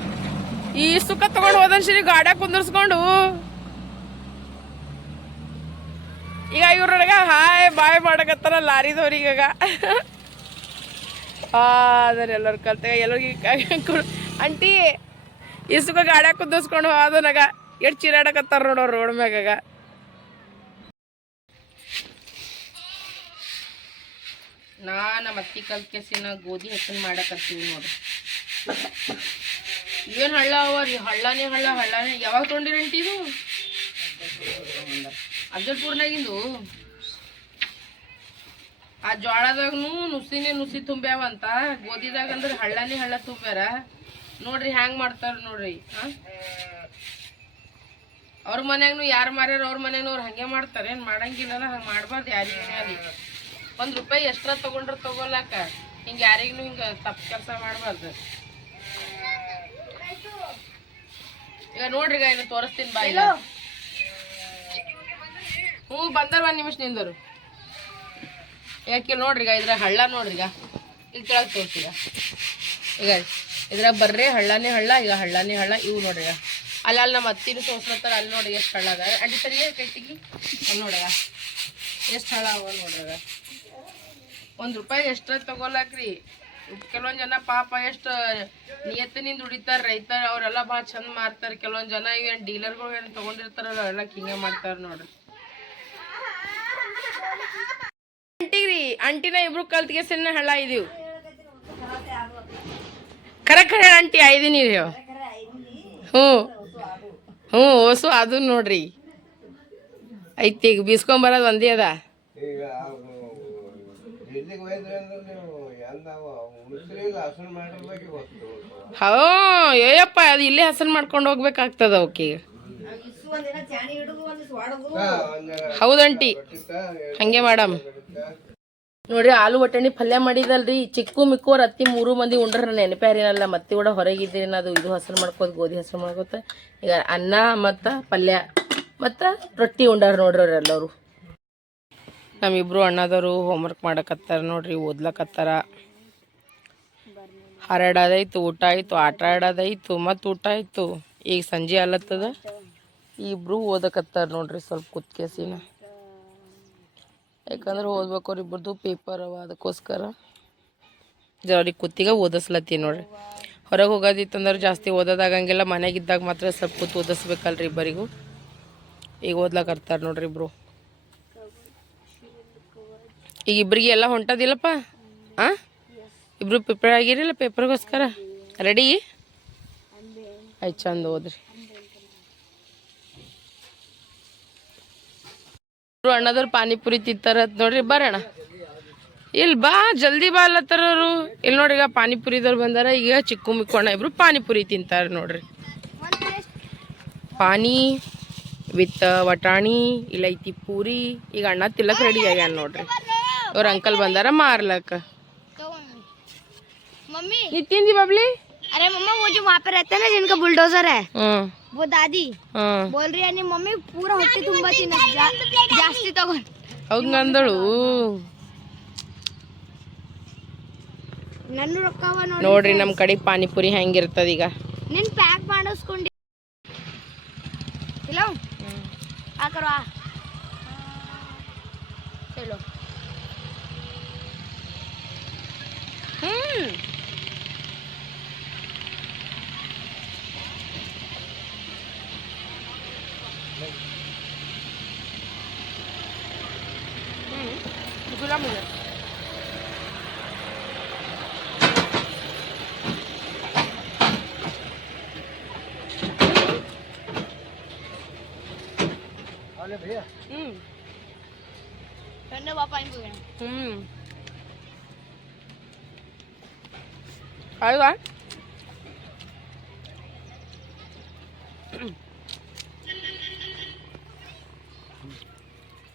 ಈ ಸುಖ ತಗೊಂಡು ಹೋದನ್ ಶ್ರೀ ಗಾಡ್ಯಾಗ ಕುಂದರ್ಸ್ಕೊಂಡು. ಈಗ ಇವ್ರೊಳಗ ಹಾಯ್, ಬಾಯ್ ಮಾಡಕತ್ತಾರ ಲಾರಿದವ್ರಿಗಾಗ. ಅದ್ರ ಎಲ್ಲರೂ ಕಲ್ತಾಗ ಎಲ್ಲರಿಗೆ ಅಂಟಿ ಸುಖ ಗಾಡ್ಯಾಗ ಕುಂದರ್ಸ್ಕೊಂಡು ಹೋದನಾಗ ಎಷ್ಟು ಚಿರಾಡಕತ್ತಾರ ನೋಡೋ ರೋಡ್ ಮ್ಯಾಗಾಗ. ನಾ ನಮ್ಮ ಅತ್ತಿ ಕಲ್ ಕೆಸಿನ ಗೋಧಿ ಹೆಚ್ಚನ್ ಮಾಡಕತ್ತೀವಿ ನೋಡ್ರಿ ಏನ್ ಹಳ್ಳ ಅವ ರೀ? ಹಳ್ಳನೇ ಹಳ್ಳ, ಹಳ್ಳನೇ. ಯಾವಾಗ ತೊಗೊಂಡಿರಂಟಿ ಇದು? ಅಫಜಲ್ಪುರ್ನಾಗಿಂದು ಆ ಜೋಳದಾಗನು ನುಸಿನೇ ನುಸಿ ತುಂಬ್ಯಾವಂತ ಗೋಧಿದಾಗ ಅಂದ್ರೆ ಹಳ್ಳನೇ ಹಳ್ಳ ತುಂಬ್ಯಾರ. ನೋಡ್ರಿ ಹ್ಯಾಂಗ್ ಮಾಡ್ತಾರ ನೋಡ್ರಿ ಅವ್ರ ಮನ್ಯಾಗನು ಯಾರು ಮಾರ್ಯಾರ ಅವ್ರ ಮನೆಯವ್ರು ಹಂಗೆ ಮಾಡ್ತಾರೆ ಏನು ಮಾಡಂಗಿಲ್ಲಲ್ಲ ಹಂಗೆ ಮಾಡ್ಬಾರ್ದು ಯಾರಿಗೂ ಒಂದು ರೂಪಾಯಿ ಎಷ್ಟ್ರ ತಗೊಂಡ್ರ ತಗೊಳಕ ಹಿಂಗೆ ಯಾರಿಗೂ ಹಿಂಗೆ ತಪ್ಪು ಕೆಲಸ ಮಾಡಬಾರ್ದು. ಈಗ ನೋಡ್ರಿ ಈಗ ಇನ್ನು ತೋರಿಸ್ತೀನಿ ಬಾಯಿ ಹ್ಞೂ ಬಂದಾರ ಒಂದು ನಿಮಿಷ ನಿಂದರು. ಯಾಕೆ ನೋಡ್ರಿ ಈಗ ಇದ್ರ ಹಳ್ಳ ನೋಡ್ರಿ ಈಗ. ಇಲ್ಲಿ ಕೆಳಗೆ ತೋರ್ಸಿ ಈಗ. ಇದ್ರಾಗ ಬರ್ರಿ ಹಳ್ಳನೇ ಹಳ್ಳ ಈಗ ಹಳ್ಳನೇ ಹಳ್ಳ ಇವು ನೋಡ್ರಿ ಅಲ್ಲ ಅಲ್ಲಿ ನಮ್ಮ ಅತ್ತಿನೂ ತೋರ್ಸ್ಲತ್ತಾರ ಅಲ್ಲಿ ನೋಡಿ ಎಷ್ಟು ಹಳ್ಳ ಅದ ಅಡ್ಡಿ ಸರಿ ಕಟ್ಟಿಗೆ ಅಲ್ಲಿ ನೋಡ್ರಿ ಎಷ್ಟು ಹಳ್ಳ ಅವ ನೋಡ್ರಿ ಒಂದು ರೂಪಾಯಿ ಎಷ್ಟು ತಗೋಲಾಕ್ರಿ ಕೆಲವೊಂದು ಜನ ಪಾಪ ಎಷ್ಟು ನಿಯತ್ತಿನಿಂದ ದುಡಿತಾರ ರೈತ ಅವರೆಲ್ಲ ಭಾಳ ಚಂದ ಮಾರ್ತಾರೆ. ಕೆಲವೊಂದು ಜನ ಏನು ಡೀಲರ್ಗಳು ಏನು ತೊಗೊಂಡಿರ್ತಾರಲ್ಲ ಎಲ್ಲ ಹಿಂಗೆ ಮಾಡ್ತಾರೆ ನೋಡ್ರಿ. ಅಂಟಿಗ್ರಿ ಅಂಟಿನ ಇಬ್ರು ಕಲ್ತ್ಗೆ ಸಿನ್ನ ಹಳ್ಳ ಇದೀವಿ. ಕರೆ ಕರೆ ಅಂಟಿ ಐದಿನಿ ರೀ. ಹ್ಞೂ ಹ್ಞೂ ಓಸು ಅದು ನೋಡ್ರಿ. ಐತಿ ಈಗ ಬೀಸ್ಕೊಂಬರೋದು ಒಂದೇ ಅದ. ಈಗ ಜಿಲ್ಲೆಗೆ ಹೋಯ್ದ್ರೆ ಅಂದ್ರೆ ನೀವು ಎಂದಾವ ಉಳಿಸ್ರಿಗೆ ಹಸರು ಮಾಡಿರ್ಬೇಕು ಗೊತ್ತು ಹೋ ಏಯಪ್ಪ ಅದು ಇಲ್ಲೇ ಹಸನ್ ಮಾಡ್ಕೊಂಡು ಹೋಗ್ಬೇಕಾಗ್ತದ ಅವಕ್ಕೆ. ಹೌದಂಟಿ ಹಂಗೆ ಮಾಡಮ್. ನೋಡ್ರಿ ಆಲೂ ಬಟಾಣಿ ಪಲ್ಯ ಮಾಡಿದಲ್ರಿ. ಚಿಕ್ಕು ಮಿಕ್ಕು ಅವ್ರ ಅತ್ತಿ ಮೂರು ಮಂದಿ ಉಂಡ್ರ. ನೆನಪ್ಯಾರಿನಲ್ಲ ಮತ್ತೆ ಕೂಡ ಹೊರಗಿದ್ದೀರಿ ಅದು ಇದು ಹಸರು ಮಾಡ್ಕೋತ ಗೋಧಿ ಹಸರು ಮಾಡ್ಕೋತ. ಈಗ ಅನ್ನ ಮತ್ತು ಪಲ್ಯ. ಮತ್ತು ರೊಟ್ಟಿ ಉಂಡಾರ ನೋಡ್ರಿ ಅವ್ರೆಲ್ಲರೂ. ನಮ್ಮಿಬ್ರು ಅಣ್ಣದವರು ಹೋಮ್ವರ್ಕ್ ಮಾಡಕತ್ತಾರ ನೋಡ್ರಿ, ಓದ್ಲಕತ್ತಾರ. ಹಾರಾಡೋದಾಯ್ತು ಊಟ ಆಯಿತು, ಆಟ ಆಡೋದಾಯ್ತು ಮತ್ತು ಊಟ ಆಯಿತು. ಈಗ ಸಂಜೆ ಅಲ್ಲತ್ತದ ಇಬ್ರು ಓದಕತ್ತಾರ ನೋಡ್ರಿ ಸ್ವಲ್ಪ ಕುತ್ಕೇಸಿನ ಯಾಕಂದ್ರೆ ಓದ್ಬೇಕು ಇಬ್ಬರದು ಪೇಪರ್ ಅವ, ಅದಕ್ಕೋಸ್ಕರ. ಜರಿ ಕುತ್ತಿಗೆ ಓದಿಸ್ಲತ್ತೀನಿ ನೋಡ್ರಿ. ಹೊರಗೆ ಹೋಗೋದಿತ್ತಂದ್ರೆ ಜಾಸ್ತಿ ಓದೋದಾಗಂಗಿಲ್ಲ ಮನೆಗಿದ್ದಾಗ ಮಾತ್ರ ಸ್ವಲ್ಪ ಕೂತು ಓದಿಸ್ಬೇಕಲ್ರಿ ಇಬ್ಬರಿಗೂ. ಈಗ ಓದ್ಲಾಕರ್ತಾರೆ ನೋಡ್ರಿ ಇಬ್ರು. ಈಗ ಇಬ್ಬರಿಗೆ ಎಲ್ಲ ಹೊಂಟದಿಲ್ಲಪ್ಪ? ಹಾಂ ಇಬ್ರು ಪ್ರಿಪೇರ್ ಆಗಿರಿಲ್ಲ ಪೇಪರ್ಗೋಸ್ಕರ ರೆಡಿ ಆಯ್ತು, ಚಂದ ಇಬ್ರು ಅಣ್ಣದವ್ರು ಪಾನಿಪುರಿ ತಿಂತಾರ ನೋಡ್ರಿ ಬರೋಣ ಇಲ್ಲಿ ಬಾ, ಜಲ್ದಿ ಬಾ ಅಲ್ಲತ್ತಾರವ್ರು ಇಲ್ಲಿ ನೋಡಿ ಈಗ ಪಾನಿಪುರಿದವ್ರು ಬಂದಾರ, ಈಗ ಚಿಕ್ಕು ಮಿಕ್ಕೋಣ ಇಬ್ರು ಪಾನಿಪುರಿ ತಿಂತಾರ ನೋಡ್ರಿ. ಪಾನಿ ವಿತ್ ವಟಾಣಿ ಇಲ್ಲೈತಿ ಪೂರಿ, ಈಗ ಅಣ್ಣ ತಿಲ್ಲಕ್ ರೆಡಿ ಆಗ್ಯಾನ ನೋಡ್ರಿ. ಅವ್ರ ಅಂಕಲ್ ಬಂದಾರ ಮಾರ್ಲಕ್ಕ मम्मी ನೀ ತಿಂದಿ ಬಬ್ಲಿ अरे मम्मा वो जो वहाँ पे रहता है ना जिनका बुलडोजर है ಹ್ಮ್ वो दादी ಹ್ಮ್ बोल रही है नहीं मम्मी पूरा ಹೊಟ್ಟೆ ತುಂಬಾ ತಿನ್ನ ಜಾ- ಜಾಸ್ತಿ ತಗೊಂಡ್ ಹಂಗಂದಳು ನನ್ನ ರೊಕ್ಕವ ನೋಡಿ ನೋಡ್ರಿ ನಮ್ ಕಡೆ ಪಾನಿಪುರಿ ಹೆಂಗಿರ್ತದ ಈಗ ನಿನ್ ಪ್ಯಾಕ್ ಮಾಡಿಸ್ಕೊಂಡಿ ಇಲ್ಲ ಹಾಕರು ಚಲೋ ಹ್ಮ್ ಗುಲಾಬ್ ಇದೆ. ಹ್ಮ್ ನನ್ನ ಪಾಪ ಅನ್ಕೋಣ ಹ್ಮ್ ಅಲ್ವಾ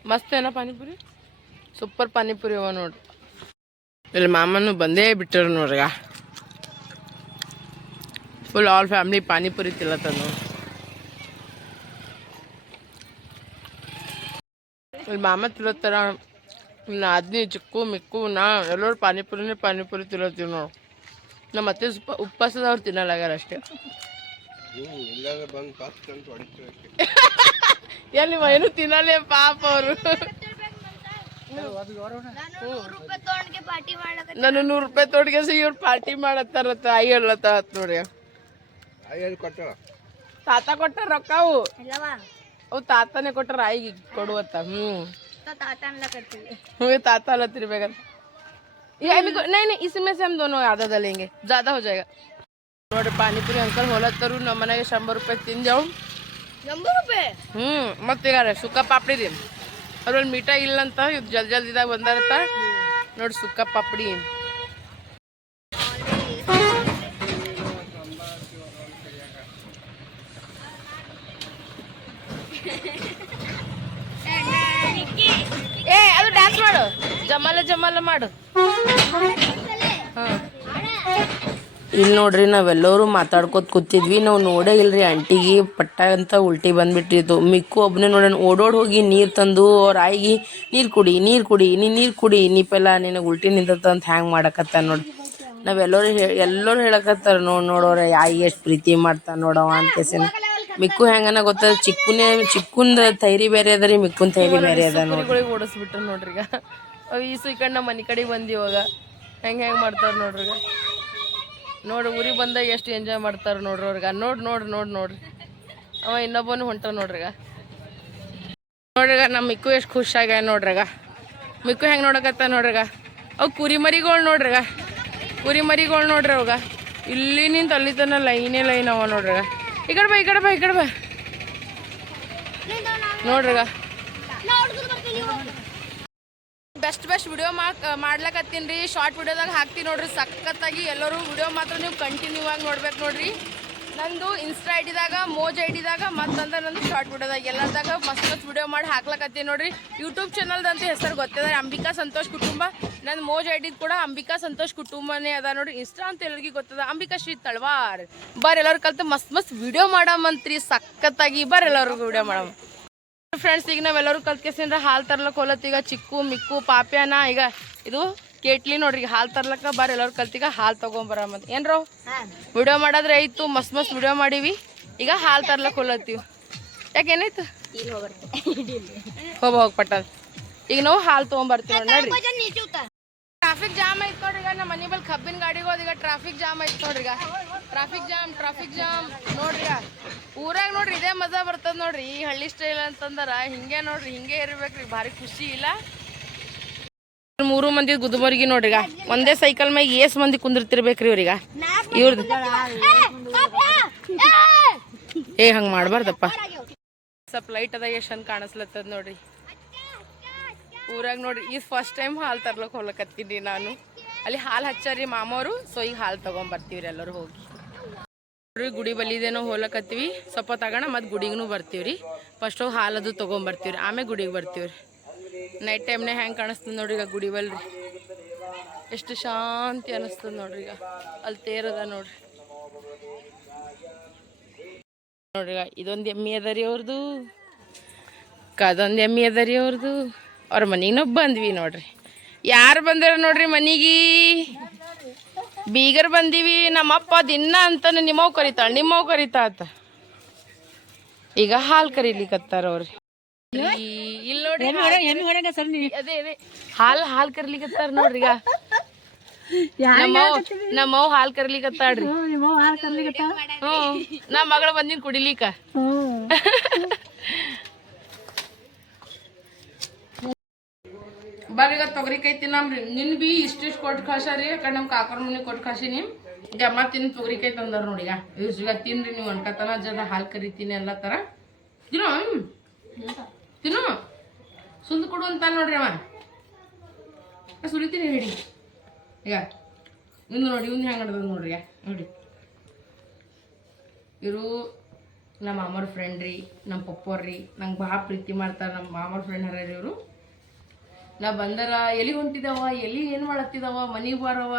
ಮಸ್ತ್ ಏನ ಪಾನಿಪುರಿ ಸೂಪರ್ ಪಾನಿಪುರಿ ಅವ ನೋಡ್ರಿ ಇಲ್ಲಿ ಮಾಮನು ಬಂದೇ ಬಿಟ್ಟರು ನೋಡ್ರಿ ಫುಲ್ ಆಲ್ ಫ್ಯಾಮಿಲಿ ಪಾನಿಪುರಿ ತಿಲ್ಲತ್ತ ನೋಡಿ ಇಲ್ಲಿ ಮಾಮ ತಿಲ್ಲತ್ತಾರ ಇಲ್ಲಿ ಆದ್ನಿ ಚಿಕ್ಕು ಮಿಕ್ಕು ನಾ ಎಲ್ಲರೂ ಪಾನಿಪುರಿನೇ ಪಾನಿಪುರಿ ತಿಲ್ಲತ್ತೀವಿ ನಾವು ನಮ್ಮ ಅತ್ತೆ ಉಪ ಉಪವಾಸದವ್ರು ತಿನ್ನಲಾಗಾರ ಅಷ್ಟೇ. ಎಲ್ಲಿ ಏನು ತಿನ್ನಲೇ ಪಾಪ ಅವರು. ನಾನು ನೂರು ರೂಪಾಯಿ ತೊಡ್ಗೆ ಇವ್ರು ಪಾರ್ಟಿ ಮಾಡತ್ತಾರ ತಾಯಿ ಹೇಳತ್ತ ನೋಡಿ. ತಾತ ಕೊಟ್ಟ ರೊಕ್ಕ ಅವು ಅವು ತಾತನೇ ಕೊಟ್ಟರ ರಾಯಿಗೆ ಕೊಡುವತ್ತ ಹ್ಮ್. ತಾತ ಅಲ್ಲ ತಿರ್ಬೇಕಂತ ये अभी को- नहीं नहीं इसमें से हम दोनों आधा डालेंगे ज़्यादा हो जाएगा ನೋಡ್ರಿ ಪಾನಿಪುರಿ ಅಂಕಲ್ ಹೊಲತ್ತರು ನಮ್ಮ ಮನೆಗೆ ಶಂಬರ್ ರೂಪಾಯಿ ತಿಂದೆವು ಎಂಬತ್ತು ರೂಪಾಯಿ ಹ್ಞೂ ಮತ್ತೆ ಈಗ ಸುಕ್ಕ ಪಾಪಡಿ ರೀ ಅದ್ರಲ್ಲಿ ಮೀಠ ಇಲ್ಲ ಅಂತ ಇವ್ ಜಲ್ ಜಲ್ದಿದಾಗ ಬಂದಾರತ್ತ ನೋಡಿ ಸುಕ್ಕ ಪಾಪಡಿ ಏ ಜಮಾಲ ಜಮಾಲ ಮಾಡು. ಇಲ್ಲಿ ನೋಡ್ರಿ ನಾವೆಲ್ಲರೂ ಮಾತಾಡ್ಕೋತ ಕೂತಿದ್ವಿ. ನಾವು ನೋಡೇ ಇಲ್ರಿ ಆಂಟಿಗೆ ಪಟ್ಟ ಅಂತ ಉಲ್ಟಿ ಬಂದ್ಬಿಟ್ಟಿತ್ತು. ಮಿಕ್ಕು ಒಬ್ಬನೇ ನೋಡೋಣ ಓಡೋಡ್ ಹೋಗಿ ನೀರು ತಂದು ಅವ್ರ ಆಯಿಗೆ ನೀರು ಕುಡಿ ನೀರು ಕುಡಿ ನೀ ನೀರು ಕುಡಿ ನೀ ಪೆಲ್ಲ ನಿನಗೆ ಉಲ್ಟಿ ನಿಂತ ಅಂತ ಹ್ಯಾಂಗೆ ಮಾಡಕತ್ತ ನೋಡಿ ನಾವೆಲ್ಲರೂ ಎಲ್ಲರೂ ಹೇಳಕತ್ತಾರ ನೋಡಿ ನೋಡೋರ ಆಯಿ ಎಷ್ಟು ಪ್ರೀತಿ ಮಾಡ್ತಾನೆ ನೋಡವ ಅಂತ ಮಿಕ್ಕು ಹೆಂಗನ ಗೊತ್ತ ಚಿಕ್ಕುನೇ ಚಿಕ್ಕುಂದ ತೈರಿ ಬೇರೆ ಅದ ರೀ ಮಿಕ್ಕುನ್ ತೈರಿ ಬೇರೆ ಅದ ನೋಡಿ ಓಡಿಸ್ಬಿಟ್ರು ನೋಡ್ರಿ ಈಗ ಈಸು ಈ ಕಡೆ ನಮ್ಮ ಮನೆ ಕಡೆ ಬಂದಿ ಇವಾಗ. ಹೆಂಗೆ ಹೆಂಗೆ ಮಾಡ್ತಾರೆ ನೋಡ್ರಿ ನೋಡಿ ನೋಡ್ರಿ ಊರಿಗೆ ಬಂದಾಗ ಎಷ್ಟು ಎಂಜಾಯ್ ಮಾಡ್ತಾರೆ ನೋಡ್ರಿ ಅವ್ರಿಗೆ. ನೋಡಿ ನೋಡ್ರಿ ನೋಡಿ, ನೋಡ್ರಿ. ಅವ ಇನ್ನೊಬ್ಬನು ಹೊಂಟ ನೋಡ್ರಿಗ ನೋಡ್ರಿಗ ನಮ್ಮ ಮಿಕ್ಕು ಎಷ್ಟು ಖುಷಿಯಾಗ ನೋಡ್ರಿಗ ಮಿಕ್ಕು ಹೆಂಗೆ ನೋಡಕತ್ತ ನೋಡ್ರಿಗ ಅವು ಕುರಿಮರಿಗಳು ನೋಡ್ರಿಗ ಕುರಿ ಮರಿಗಳು ನೋಡ್ರಿ ಅವಾಗ. ಇಲ್ಲಿ ನಿಂತ ಅಲ್ಲಿ ತನ ಲೈನೇ ಲೈನ್ ಅವ ನೋಡ್ರಿಗ ಈ ಕಡೆ ಬಾ ಈ ಕಡೆ ಬಾ ಈ ಕಡೆ ಬಾ ನೋಡ್ರಿಗ ಬೆಸ್ಟ್ ಬೆಸ್ಟ್ ವಿಡಿಯೋ ಮಾಕ್ ಮಾಡ್ಲಕತ್ತೀನಿ ರೀ. ಶಾರ್ಟ್ ವಿಡಿಯೋದಾಗ ಹಾಕ್ತೀನಿ ನೋಡ್ರಿ. ಸಖತ್ತಾಗಿ ಎಲ್ಲರೂ ವಿಡಿಯೋ ಮಾತ್ರ ನೀವು ಕಂಟಿನ್ಯೂ ಆಗಿ ನೋಡ್ಬೇಕು ನೋಡ್ರಿ. ನಂದು ಇನ್ಸ್ಟಾ ಐಡಿದಾಗ ಮೋಜ್ ಐಡಿದಾಗ ಮತ್ತಂದ್ರೆ ನಂದು ಶಾರ್ಟ್ ವಿಡಿಯೋದಾಗ. ಎಲ್ಲದಾಗ ಮಸ್ತ್ ಮಸ್ತ್ ವಿಡಿಯೋ ಮಾಡಿ ಹಾಕ್ಲಕತ್ತೀನಿ ನೋಡ್ರಿ. ಯೂಟ್ಯೂಬ್ ಚಾನಲ್ದಂತೂ ಹೆಸರು ಗೊತ್ತಿದೆ ಅಂಬಿಕಾ ಸಂತೋಷ್ ಕುಟುಂಬ. ನನ್ನ ಮೋಜ್ ಐಡಿದ ಕೂಡ ಅಂಬಿಕಾ ಸಂತೋಷ್ ಕುಟುಂಬನೇ ಅದ ನೋಡ್ರಿ. ಇನ್ಸ್ಟಾ ಅಂತ ಎಲ್ಲರಿಗೂ ಗೊತ್ತದ. ಅಂಬಿಕಾ ಶ್ರೀ ತಳವಾರ್. ಬರ್ ಎಲ್ಲರೂ ಕಲ್ತು ಮಸ್ತ್ ಮಸ್ತ್ ವಿಡಿಯೋ ಮಾಡಮಂತ್ರಿ. ಸಖತ್ತಾಗಿ ಬರ್ ಎಲ್ಲರಿಗೂ ವಿಡಿಯೋ ಮಾಡಮ್. ಫ್ರೆಂಡ್ಸ್ ಈಗ ನಾವೆಲ್ಲರೂ ಕಲ್ತ್ಕೇಸಿಂದ್ರೆ ಹಾಲು ತರ್ಲಕ್ಕೆ ಹೋಲತ್ತ. ಈಗ ಚಿಕ್ಕು ಮಿಕ್ಕು ಪಾಪ್ಯಾನ ಈಗ ಇದು ಕೇಟ್ಲಿ ನೋಡ್ರಿ. ಈಗ ಹಾಲು ತರ್ಲಕ್ಕ ಬಾರ್ ಎಲ್ಲರೂ ಕಲ್ತೀಗ ಹಾಲು ತಗೊಂಬರಮಂತ ಏನ್ರೋ? ವಿಡಿಯೋ ಮಾಡಾದ್ರೆ ಐತು ಮಸ್ತ್ ಮಸ್ತ್ ವಿಡಿಯೋ ಮಾಡೀವಿ. ಈಗ ಹಾಲು ತರ್ಲಕ್ಕೆ ಹೋಲತ್ತೀವಿ. ಯಾಕೆ ಏನಾಯ್ತು? ಹೋಗ ಹೋಗಿ ಪಟ್ಟದ ಈಗ ನಾವು ಹಾಲು ತೊಗೊಂಬರ್ತೀವಿ ನೋಡ್ರಿ ಟ್ರಾಫಿಕ್ ಜಾಮ್ ಐತ್ ನೋಡ್ರಿ ಈಗ ನಮ್ಮ ಮನೆ ಬಲ್ ಕಬ್ಬಿನ ಗಾಡಿಗೆ ಹೋದ ಈಗ ಟ್ರಾಫಿಕ್ ಜಾಮ್ ಐತ್ ನೋಡ್ರಿ ಈಗ. ಟ್ರಾಫಿಕ್ ಜಾಮ್ ಟ್ರಾಫಿಕ್ ಜಾಮ್ ನೋಡ್ರಿ. ಊರಾಗ ನೋಡ್ರಿ ಇದೇ ಮಜಾ ಬರ್ತದ ನೋಡ್ರಿ. ಈ ಹಳ್ಳಿ ಸ್ಟೈಲ್ ಅಂತಂದ್ರ, ಹಿಂಗೆ ನೋಡ್ರಿ, ಹಿಂಗೆ ಇರ್ಬೇಕ್ರಿ. ಭಾರಿ ಖುಷಿ ಇಲ್ಲ. ಮೂರು ಮಂದಿ ಗುದುಮರ್ಗಿ ನೋಡ್ರಿ ಒಂದೇ ಸೈಕಲ್ ಮ್ಯಾಗ ಏಸ್ ಮಂದಿ ಕುಂದಿರ್ತಿರ್ಬೇಕ್ರಿ ಇವ್ರೀಗ. ಇವ್ರದ್ದು ಏ, ಹಂಗ್ ಮಾಡ್ಬಾರ್ದಪ್ಪ. ಸ್ವಲ್ಪ ಲೈಟ್ ಅದ ಎಷ್ಟು ಕಾಣಿಸ್ಲತ್ತದ ನೋಡ್ರಿ. ಊರಾಗ ನೋಡ್ರಿ ಈ ಫಸ್ಟ್ ಟೈಮ್ ಹಾಲು ತರ್ಲಕ್ ಹೋಗ್ಲಕತ್ತೀನಿ ನಾನು. ಅಲ್ಲಿ ಹಾಲು ಹಚ್ಚಾರಿ ಮಾಮವರು ಸೊ ಈಗ ಹಾಲು ತಗೊಂಬರ್ತೀವ್ರಿ ಎಲ್ಲರೂ ಹೋಗಿ. ನೋಡ್ರಿ, ಗುಡಿ ಬಲಿದೇನೋ ಹೋಗ್ಲಕತ್ತೀವಿ. ಸ್ವಲ್ಪ ತಗೋಣ, ಮತ್ತು ಗುಡಿಗೂ ಬರ್ತೀವ್ರಿ. ಫಸ್ಟ್ ಹೋಗಿ ಹಾಲು ಅದು ತೊಗೊಂಬರ್ತೀವ್ರಿ. ಆಮೇಲೆ ಗುಡಿಗೆ ಬರ್ತೀವ್ರಿ. ನೈಟ್ ಟೈಮ್ನೇ ಹೆಂಗೆ ಕಾಣಿಸ್ತದೆ ನೋಡ್ರಿ ಈಗ ಗುಡಿ ಬಲ್ರಿ. ಎಷ್ಟು ಶಾಂತಿ ಅನಿಸ್ತದ ನೋಡ್ರಿ ಈಗ. ಅಲ್ಲಿ ತೇರದ ನೋಡ್ರಿ. ನೋಡ್ರಿ ಇದೊಂದು ಎಮ್ಮೆ ಅದ ರೀ ಅವ್ರದ್ದು ಕದೊಂದು ಎಮ್ಮೆ ಅದ ರೀ ಅವ್ರದ್ದು ಅವ್ರ ಮನೆಗೆ ನಾವು ಬಂದ್ವಿ ನೋಡ್ರಿ. ಯಾರು ಬಂದಾರ ನೋಡ್ರಿ ಮನೆಗೆ? ಬೀಗರ್ ಬಂದೀವಿ ನಮ್ಮಪ್ಪ ದಿನ ಅಂತಾನೆ ನಿಮ್ಮವ್ ಕರಿತಾಳ ನಿಮ್ಮವ್ ಕರಿತಾತ ಈಗ ಹಾಲು ಕರೀಲಿಕ್ಕತ್ತಾರ ಅವ್ರಿ. ಇಲ್ಲಿ ನೋಡ್ರಿ ಅದೇ ಅದೇ. ಹಾಲ್ ಹಾಲ್ ಕರಿಲಿಕ್ಕತ್ತಾರ ನೋಡ್ರಿ ಈಗ. ನಮ್ಮವ್ ನಮ್ಮವ್ ಹಾಲ್ ಕರ್ಲಿಕತ್ತಾಳ್ರಿ. ಹ್ಮ್ ನಮ್ಮ ಮಗಳ ಬಂದಿನ ಕುಡಿಲಿಕ್ಕ ಬರ್ರಿ ಈಗ ತೊಗರಿ ಕೈ ತಿನ್ನಮ್ರಿ ನಿನ್ ಬಿ ಇಷ್ಟಿಷ್ಟು ಕೊಟ್ಟು ಕಳ್ಸಾರಿ ಯಾಕಂದ್ರೆ ನಮ್ಮ ಕಾಕರ ಮನೆ ಕೊಟ್ಟು ಕಳ್ಸೀನಿ ಈಗ ಮತ್ತೆ ತಿನ್ ತೊಗರಿ ಕೈ ತಂದಾರ ನೋಡಿ ಈಗ. ಈಗ ತಿನ್ರಿ ನೀವು ಅನ್ಕತನ ಜನ ಹಾಲು ಕರಿತೀನಿ ಎಲ್ಲ ಥರ ತಿನ್ನು. ತಿನ್ನು. ಸುಂದ್ ಕೊಡು ಅಂತ ನೋಡ್ರಿ ಅವ. ಸುರಿತೀನಿ ಹೇಳಿ. ಈಗ, ಇನ್ನು ನೋಡಿ, ಇವ್ನು ಹೆಂಗೆ ನಡ್ದದ ನೋಡ್ರಿ ನೋಡಿ. ಇವರು ನಮ್ಮ ಮಾಮರ ಫ್ರೆಂಡ್ ರೀ ನಮ್ಮ ಪಪ್ಪೋರ್ರಿ ನಂಗೆ ಭಾಳ ಪ್ರೀತಿ ಮಾಡ್ತಾರೆ ನಮ್ಮ ಮಾಮರ ಫ್ರೆಂಡ್ ಹರ ಇವರು. ನಾ ಬಂದರ ಎಲ್ಲಿ ಹೊಂಟಿದವ ಎಲ್ಲಿ ಏನು ಮಾಡತ್ತಿದವ ಮನೆಗೆ ಬರವ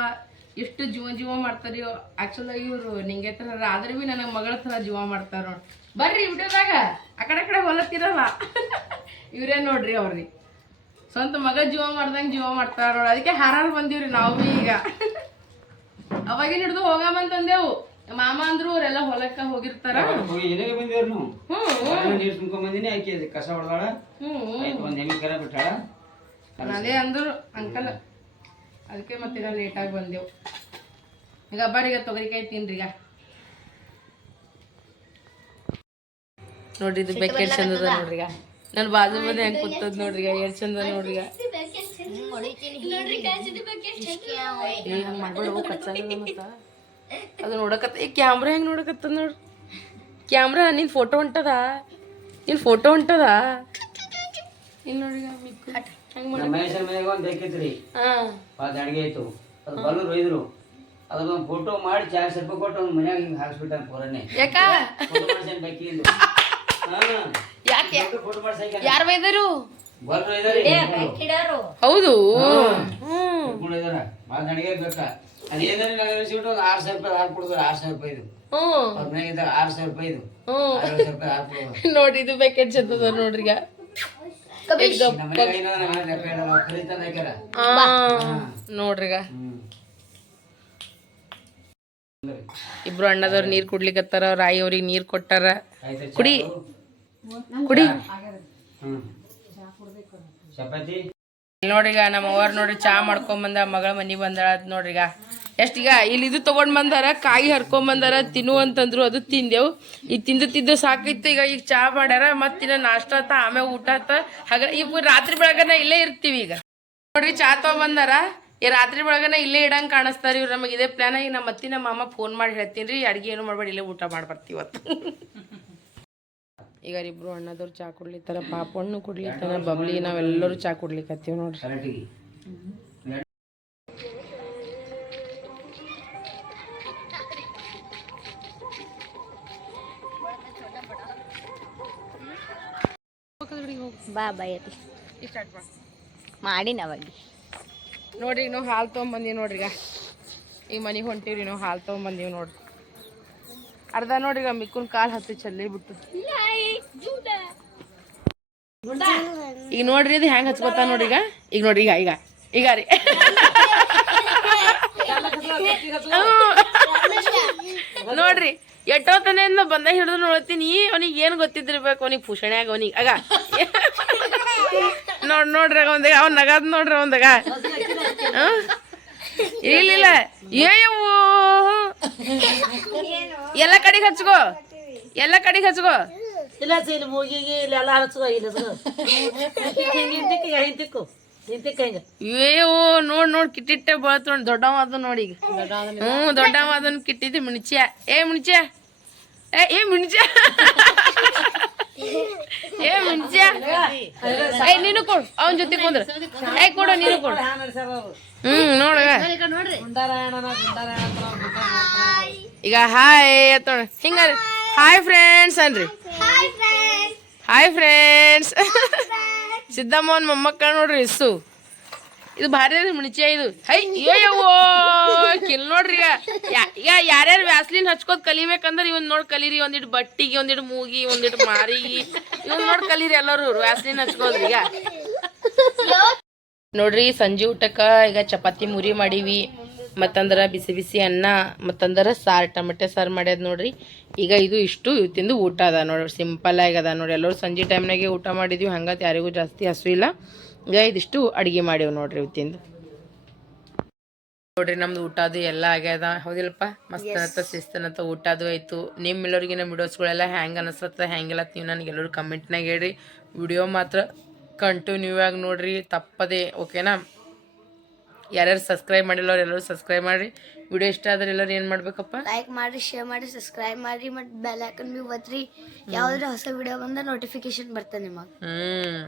ಎಷ್ಟು ಜೀವ ಜೀವ ಮಾಡ್ತಾರಿ. ಆಕ್ಚುಲಾಗಿ ಇವರು ನಿಂಗೆ ಥರ ಆದ್ರೆ ಭೀ ನನಗೆ ಮಗಳ ಥರ ಜೀವ ಮಾಡ್ತಾರ ನೋಡಿ. ಬರ್ರಿ ವಿಡಿಯೋದಾಗ ಆ ಕಡೆ ಕಡೆ ಹೊಲತ್ತಿರಲ್ಲ. ಇವರೇ ನೋಡ್ರಿ ಅವ್ರಿ. ಸ್ವಂತ ಮಗ ಜೀವ ಮಾಡ್ದಂಗೆ ಜೀವ ಮಾಡ್ತಾರ ನೋಡಿ. ಅದಕ್ಕೆ ಹಾರಾರ್ ಬಂದೀವ್ರಿ ನಾವು ಭೀ ಈಗ. ಅವಾಗಿನ ಹಿಡ್ದು ಹೋಗಮಂತಂದೇವು ಮಾಮ ಅಂದ್ರು ಅವರೆಲ್ಲ ಹೊಲಕ್ಕ ಹೋಗಿರ್ತಾರ. ಹ್ಞೂ ಕಸ ಹೊಡೆದಾಳ. ಹ್ಮ್. ಒಂದ್ ಕರ ಬಿಟ್ಟಾಳ. ಅದೇ ಅಂದ್ರು ಅಂಕಲ್ ಅದಕ್ಕೆ ಮತ್ತೆ ನಾವು ಲೇಟಾಗಿ ಬಂದೆವು. ಈಗ ಬರೀಗ ತೊಗರಿಕಾಯಿ ತಿನ್ರಿ ಈಗ. ನೋಡ್ರಿ ಇದು ಬೆಕ್ಕ ಎಷ್ಟು ಚಂದ ಅದ ನೋಡ್ರಿ ಈಗ. ನನ್ನ ಬಾಜು ಮನೆ ಹೆಂಗೆ ಕೂತದ್ ನೋಡ್ರಿ ಈಗ ಎಷ್ಟು ಚಂದ ನೋಡ್ರಿ ಹಂಗೆ. ಮಾಡ್ಬೇಡ ಮತ್ತ. <laughs> ಅದು ನೋಡಕತ್ತ ಈ ಕ್ಯಾಮ್ರಾ ಹೆಂಗೆ ನೋಡಕತ್ತದ ನೋಡ್ರಿ ಕ್ಯಾಮ್ರಾ ನಿನ್ ಫೋಟೋ ಹೊಂಟದ? ನಿನ್ ಫೋಟೋ ಹೊಂಟದ? ಇಲ್ಲಿ ನೋಡ್ರಿ ಮಿಕ್ಕು. ಮಹೇಶನ ಮನೆಗೆ ಒಂದು ಬೇಕಿತ್ರಿ. ಅದು ಅಡಿಗೆ ಆಯ್ತು. ಅದು ಬಲ್ಲೂರು ಒಯ್ದ್ರು ಅದೊಂದು ಫೋಟೋ ಮಾಡಿ ಚಾರ್ ಸ್ವಲ್ಪ ಕೊಟ್ಟು ಅವ್ನ ಮನ್ಯಾಗ ಹಿಂಗೆ ಹಾಕ್ಸ್ಬಿಟ್ಟಾನ ಪೂರನೆ. ಯಾಕ? ಫೋಟೋ ಯಾಕೆ? ಫೋಟೋ ಯಾರು ಒಯ್ದಾರಿ ಹೌದು. ಅಡಿಗೆ ಬೇಕ? ಅನಿಸ್ಬಿಟ್ಟು ಒಂದು ಆರು ಸಾವಿರ ರೂಪಾಯಿ ಹಾಕಿ ಕೊಡ್ತಾರೆ ಆರು ಸಾವಿರ ರೂಪಾಯಿ ಇದು. ಅವ್ರ ಮನೆಗಿದ್ದಾಗ ಆರು ಸಾವಿರ ರೂಪಾಯಿ ಇದು. <laughs> ನೋಡ್ರಿ ಇದು ಪ್ಯಾಕೆಟ್ ಚತ್ತದ ನೋಡ್ರಿ ಈಗ. ನಮ್ಮ ಮನೆಗೆ ಐನೂರ ನಮ್ಮ ಮನೆ ಲೆಕ್ಕ ಇಡಲ್ಲ, ಅವ್ರು ಕರೀತಾರೆ ಹಾಕ್ಯಾರ. ಆ, ನೋಡ್ರಿ ಈಗ. ಇಬ್ರು ಅಣ್ಣದವ್ರು ನೀರ್ ಕುಡ್ಲಿಕತ್ತಾರ ಆಯಿ ಅವ್ರಿಗೆ ನೀರ್ ಕೊಟ್ಟಾರ. ಕುಡಿ? ಕುಡಿ. ನೋಡ್ರಿಗ ನಮ್ಮ ಅವ್ರ ನೋಡ್ರಿ ಚಾ ಮಾಡ್ಕೊಂಡ್ ಬಂದ ಮಗಳ ಮನಿ ಬಂದಳ ಅದ್ ನೋಡ್ರಿಗ ಎಷ್ಟೀಗ ಇಲ್ಲಿ ಇದು ತಗೊಂಡ್ ಬಂದಾರ, ಕಾಯಿ ಹರ್ಕೊಂಡ್ ಬಂದಾರ, ತಿನ್ನು ಅಂತಂದ್ರು ಅದು ತಿಂದೆವು. ಈಗ ತಿಂದು ತಿಂದು ಸಾಕಿತ್ತು, ಈಗ ಈಗ ಚಾ ಮಾಡ್ಯಾರ ಮತ್ತಿನ್ನ ನಾಷ್ಟ ಆತ ಆಮೇಲೆ ಊಟ ಆತ. ಹಾಗ ಈಗ ರಾತ್ರಿ ಬೆಳಗನ ಇಲ್ಲೇ ಇರ್ತೀವಿ ಈಗ. ನೋಡ್ರಿ, ಚಾ ತಗೊಂಬಂದಾರ ಈ ರಾತ್ರಿ ಬೆಳಗನ ಇಲ್ಲೇ ಇಡಂಗ್ ಕಾಣಿಸ್ತಾರ ಇವ್ರು ನಮಗೆ ಇದೇ ಪ್ಲಾನ್ ಈಗ ನಮ್ಮ ಅತ್ತಿ ನಮ್ಮ ಮಾಮ ಫೋನ್ ಮಾಡಿ ಹೇಳ್ತೀನಿ ರೀ ಅಡ್ಗೆ ಏನು ಮಾಡಬೇಡಿ, ಇಲ್ಲೇ ಊಟ ಮಾಡಿ <laughs> ಈಗ ಇಬ್ರು ಅಣ್ಣದವ್ರು ಚಾ ಕುಡ್ಲಿತ್ತಾರ ಪಾಪಣ್ಣು ಕುಡ್ಲಿತ್ತಾರ, ಬಬ್ಲಿ ನಾವೆಲ್ಲರೂ ಚಾ ಕುಡ್ಲಿಕತ್ತೀವಿ ನೋಡ್ರಿ. ಬಾ ಬಾ ಇಷ್ಟ ಮಾಡಿ. ಅವಾಗ. ನೋಡ್ರಿ ನಾವು ಹಾಲು ತೊಗೊಂಬಂದೀವಿ ನೋಡ್ರಿ ಈಗ. ಈಗ ಮನೆಗೆ ಹೊಂಟೀವ್ರಿ ನಾವು ಹಾಲು ತೊಗೊಂಬಂದೀವಿ ನೋಡ್ರಿ. ಅರ್ಧ ನೋಡ್ರಿ ಈಗ ಮಿಕ್ಕುನ್ ಕಾಲು ಹತ್ತಿ ಚಲ್ಲಿ ಬಿಟ್ಟು. ಈಗ ನೋಡ್ರಿ ಇದು ಹೆಂಗೆ ಹಚ್ಕೋತ ನೋಡ್ರಿ ಈಗ. ಈಗ ನೋಡ್ರಿ ಈಗ ಈಗ. ಈಗ ರೀ. ನೋಡ್ರಿ ನೋಡ್ರಿ ಎಷ್ಟೊತ್ತನೆಯಿಂದ ಬಂದ ಹಿಡಿದು ನೋಡ್ತೀನಿ ಅವನಿಗೆ ಏನು ಗೊತ್ತಿದ್ದಿರ್ಬೇಕು? ಅವನಿಗೆ ಆಗ ಅವನಿಗೆ. ಆಗ. ನೋಡ್ ನೋಡ್ರಿ ಒಂದಾಗ ಅವ್ನ ನಗದ್ ನೋಡ್ರಿ ಒಂದಾಗ. ಇಲ್ಲ ಏಯವು ಎಲ್ಲ ಕಡೆಗೆ ಹಚ್ಕೋ. ಎಲ್ಲ ಕಡೆಗೆ ಹಚ್ಕೋ. ಇಲ್ಲ ಇಲ್ಲಿ ಮೂಗಿಗೆ ಎಲ್ಲ ಹಚ್ಕೋ ಇಲ್ಲ ಹಿಂಗೆ ಹಿಂಗೆ ಅಯ್ಯೋ ನೋಡ್ ನೋಡ್ ಕಿಟ್ಟಿಟ್ಟೆ ಬಳತ್ ನೋಡಿ. ದೊಡ್ಡವ ಅದು ನೋಡಿ ಈಗ. ಹ್ಞೂ ದೊಡ್ಡವ ಅದನ್ನ ಕಿಟ್ಟಿದ್ದೆ ಮಿಣ್ಚ್ಯ ಏ ಮಿಣ್ಚ್ಯ ಏ ಏ ಮಿಣ್ಚ್ಯ ಏ ಮುಂಚೆ. ಏ ನೀನು ಕೊಡು. ಅವನ ಜೊತೆ ಕುಂದ್ರ. ಏ ಕೊಡು ನೀನು ಕೊಡು. ಹ್ಮ್ ನೋಡ ಈಗ ಹಾಯ್ ಅತ್ತ ಹಿಂಗ ಹಾಯ್ ಫ್ರೆಂಡ್ಸ್ ಅನ್ರಿ. Hi friends. ಸಿದ್ದಮ್ಮನ ಮೊಮ್ಮಕ್ಕಳ ನೋಡ್ರಿ ಇಸ್ಸು. ಇದು ಭಾರಿ ಮುಣಿಚೆ ಇದು. ಹೈ ಅಯ್ಯವ್ವೋ ಕಿಲ್ ನೋಡ್ರಿ ಈಗ. ಯಾರ್ಯಾರು ವ್ಯಾಸ್ಲಿನ್ ಹಚ್ಕೋದ್ ಕಲಿಬೇಕಂದ್ರೆ ಇವನ್ ನೋಡ್ ಕಲೀರಿ ಒಂದಿಟ್ಟು ಬಟ್ಟಿಗೆ ಒಂದಿಟ್ಟು ಮೂಗಿ ಒಂದಿಟ್ಟು ಮಾರಿಗಿ ಇವನ್ ನೋಡ್ ಕಲೀರಿ ಎಲ್ಲರೂ ವ್ಯಾಸ್ಲಿನ್ ಹಚ್ಕೋದ್ರಿ ಈಗ. ನೋಡ್ರಿ ಸಂಜೆ ಊಟಕ್ಕ ಈಗ ಚಪಾತಿ ಮುರಿ ಮಾಡೀವಿ. ಮತ್ತಂದ್ರ ಬಿಸಿ ಬಿಸಿ ಅನ್ನ ಮತ್ತಂದ್ರೆ ಸಾರು ಟಮಟೆ ಸಾರು ಮಾಡ್ಯದ ನೋಡ್ರಿ. ಈಗ ಇದು ಇಷ್ಟು ಇವತ್ತಿಂದು ಊಟ ಅದ ನೋಡ್ರಿ. ಸಿಂಪಲ್ ಆಗಿ ಅದ ನೋಡ್ರಿ. ಎಲ್ಲರೂ ಸಂಜೆ ಟೈಮ್ನಾಗೆ ಊಟ ಮಾಡಿದ್ವಿ. ಹಂಗತ್ ಯಾರಿಗೂ ಜಾಸ್ತಿ ಹಸು ಇಲ್ಲ. ಈಗ ಇದಿಷ್ಟು ಅಡುಗೆ ಮಾಡೀವಿ ನೋಡ್ರಿ ಇವತ್ತಿಂದು. ನೋಡ್ರಿ ನಮ್ದು ಊಟ ಅದು ಎಲ್ಲ ಆಗ್ಯದ. ಹೌದಿಲ್ಲಪ್ಪ? ಮಸ್ತ್ ಶಿಸ್ತನತ್ತ ಊಟ ಅದು ಆಯ್ತು. ನಿಮ್ಮೆಲ್ಲರಿಗಿನ ನಮ್ಮ ವಿಡಿಯೋಸ್ಗಳೆಲ್ಲ ಹ್ಯಾಂಗ್ ಅನಿಸತ್ತ ಹ್ಯಾಂಗಿಲ್ಲ ನೀವು ನನಗೆ ಎಲ್ಲರೂ ಕಮೆಂಟ್ನಾಗ ಹೇಳ್ರಿ. ವಿಡಿಯೋ ಮಾತ್ರ ಕಂಟಿನ್ಯೂ ಆಗಿ ನೋಡ್ರಿ. ತಪ್ಪದೆ ಓಕೆನಾ ಯಾರ್ಯಾರು ಸಬ್ಸ್ಕ್ರೈಬ್ ಮಾಡಿಲ್ಲ ಅವ್ರು ಎಲ್ಲರೂ ಸಬ್ಸ್ಕ್ರೈಬ್ ಮಾಡಿ ವಿಡಿಯೋ ಇಷ್ಟ ಆದ್ರೆ ಎಲ್ಲರೂ ಏನು ಮಾಡಬೇಕಪ್ಪ? ಲೈಕ್ ಮಾಡಿ ಶೇರ್ ಮಾಡಿ ಸಬ್ಸ್ಕ್ರೈಬ್ ಮಾಡಿ ಮತ್ತು ಬೆಲ್ ಐಕನ್ ಬಿ ಒತ್ತಿರಿ ಯಾವ್ದಾರ ಹೊಸ ವಿಡಿಯೋ ಬಂದ ನೋಟಿಫಿಕೇಶನ್ ಬರ್ತದೆ ನಿಮಗೆ. ಹ್ಞೂ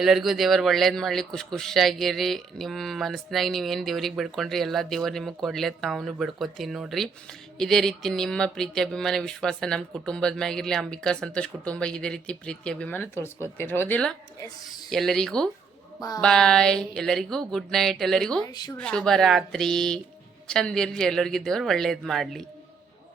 ಎಲ್ಲರಿಗೂ ದೇವರು ಒಳ್ಳೇದು ಮಾಡಲಿ ಖುಷಿ ಖುಷಿಯಾಗಿರಿ. ನಿಮ್ಮ ಮನಸ್ಸಿನಾಗ ನೀವು ಏನು ದೇವ್ರಿಗೆ ಬೇಡ್ಕೊಂಡ್ರಿ ಎಲ್ಲ ದೇವರು ನಿಮಗೆ ಕೊಡ್ಲೇತ್ ನಾವು ಬಿಡ್ಕೊತೀನಿ ನೋಡ್ರಿ. ಇದೇ ರೀತಿ ನಿಮ್ಮ ಪ್ರೀತಿ ಅಭಿಮಾನ ವಿಶ್ವಾಸ ನಮ್ಮ ಕುಟುಂಬದ ಮ್ಯಾಗಿರಲಿ ಅಂಬಿಕಾ ಸಂತೋಷ್ ಕುಟುಂಬ ಇದೇ ರೀತಿ ಪ್ರೀತಿ ಅಭಿಮಾನ ತೋರಿಸ್ಕೊತೀರಿ. ಹೌದಿಲ್ಲ? ಎಲ್ಲರಿಗೂ ಬಾಯ್ ಎಲ್ಲರಿಗೂ ಗುಡ್ ನೈಟ್ ಎಲ್ಲರಿಗೂ ಶುಭರಾತ್ರಿ. ಚಂದಿರ್ಜಿ ಎಲ್ಲರಿಗೂ ದೇವ್ರು ಒಳ್ಳೇದು ಮಾಡಲಿ.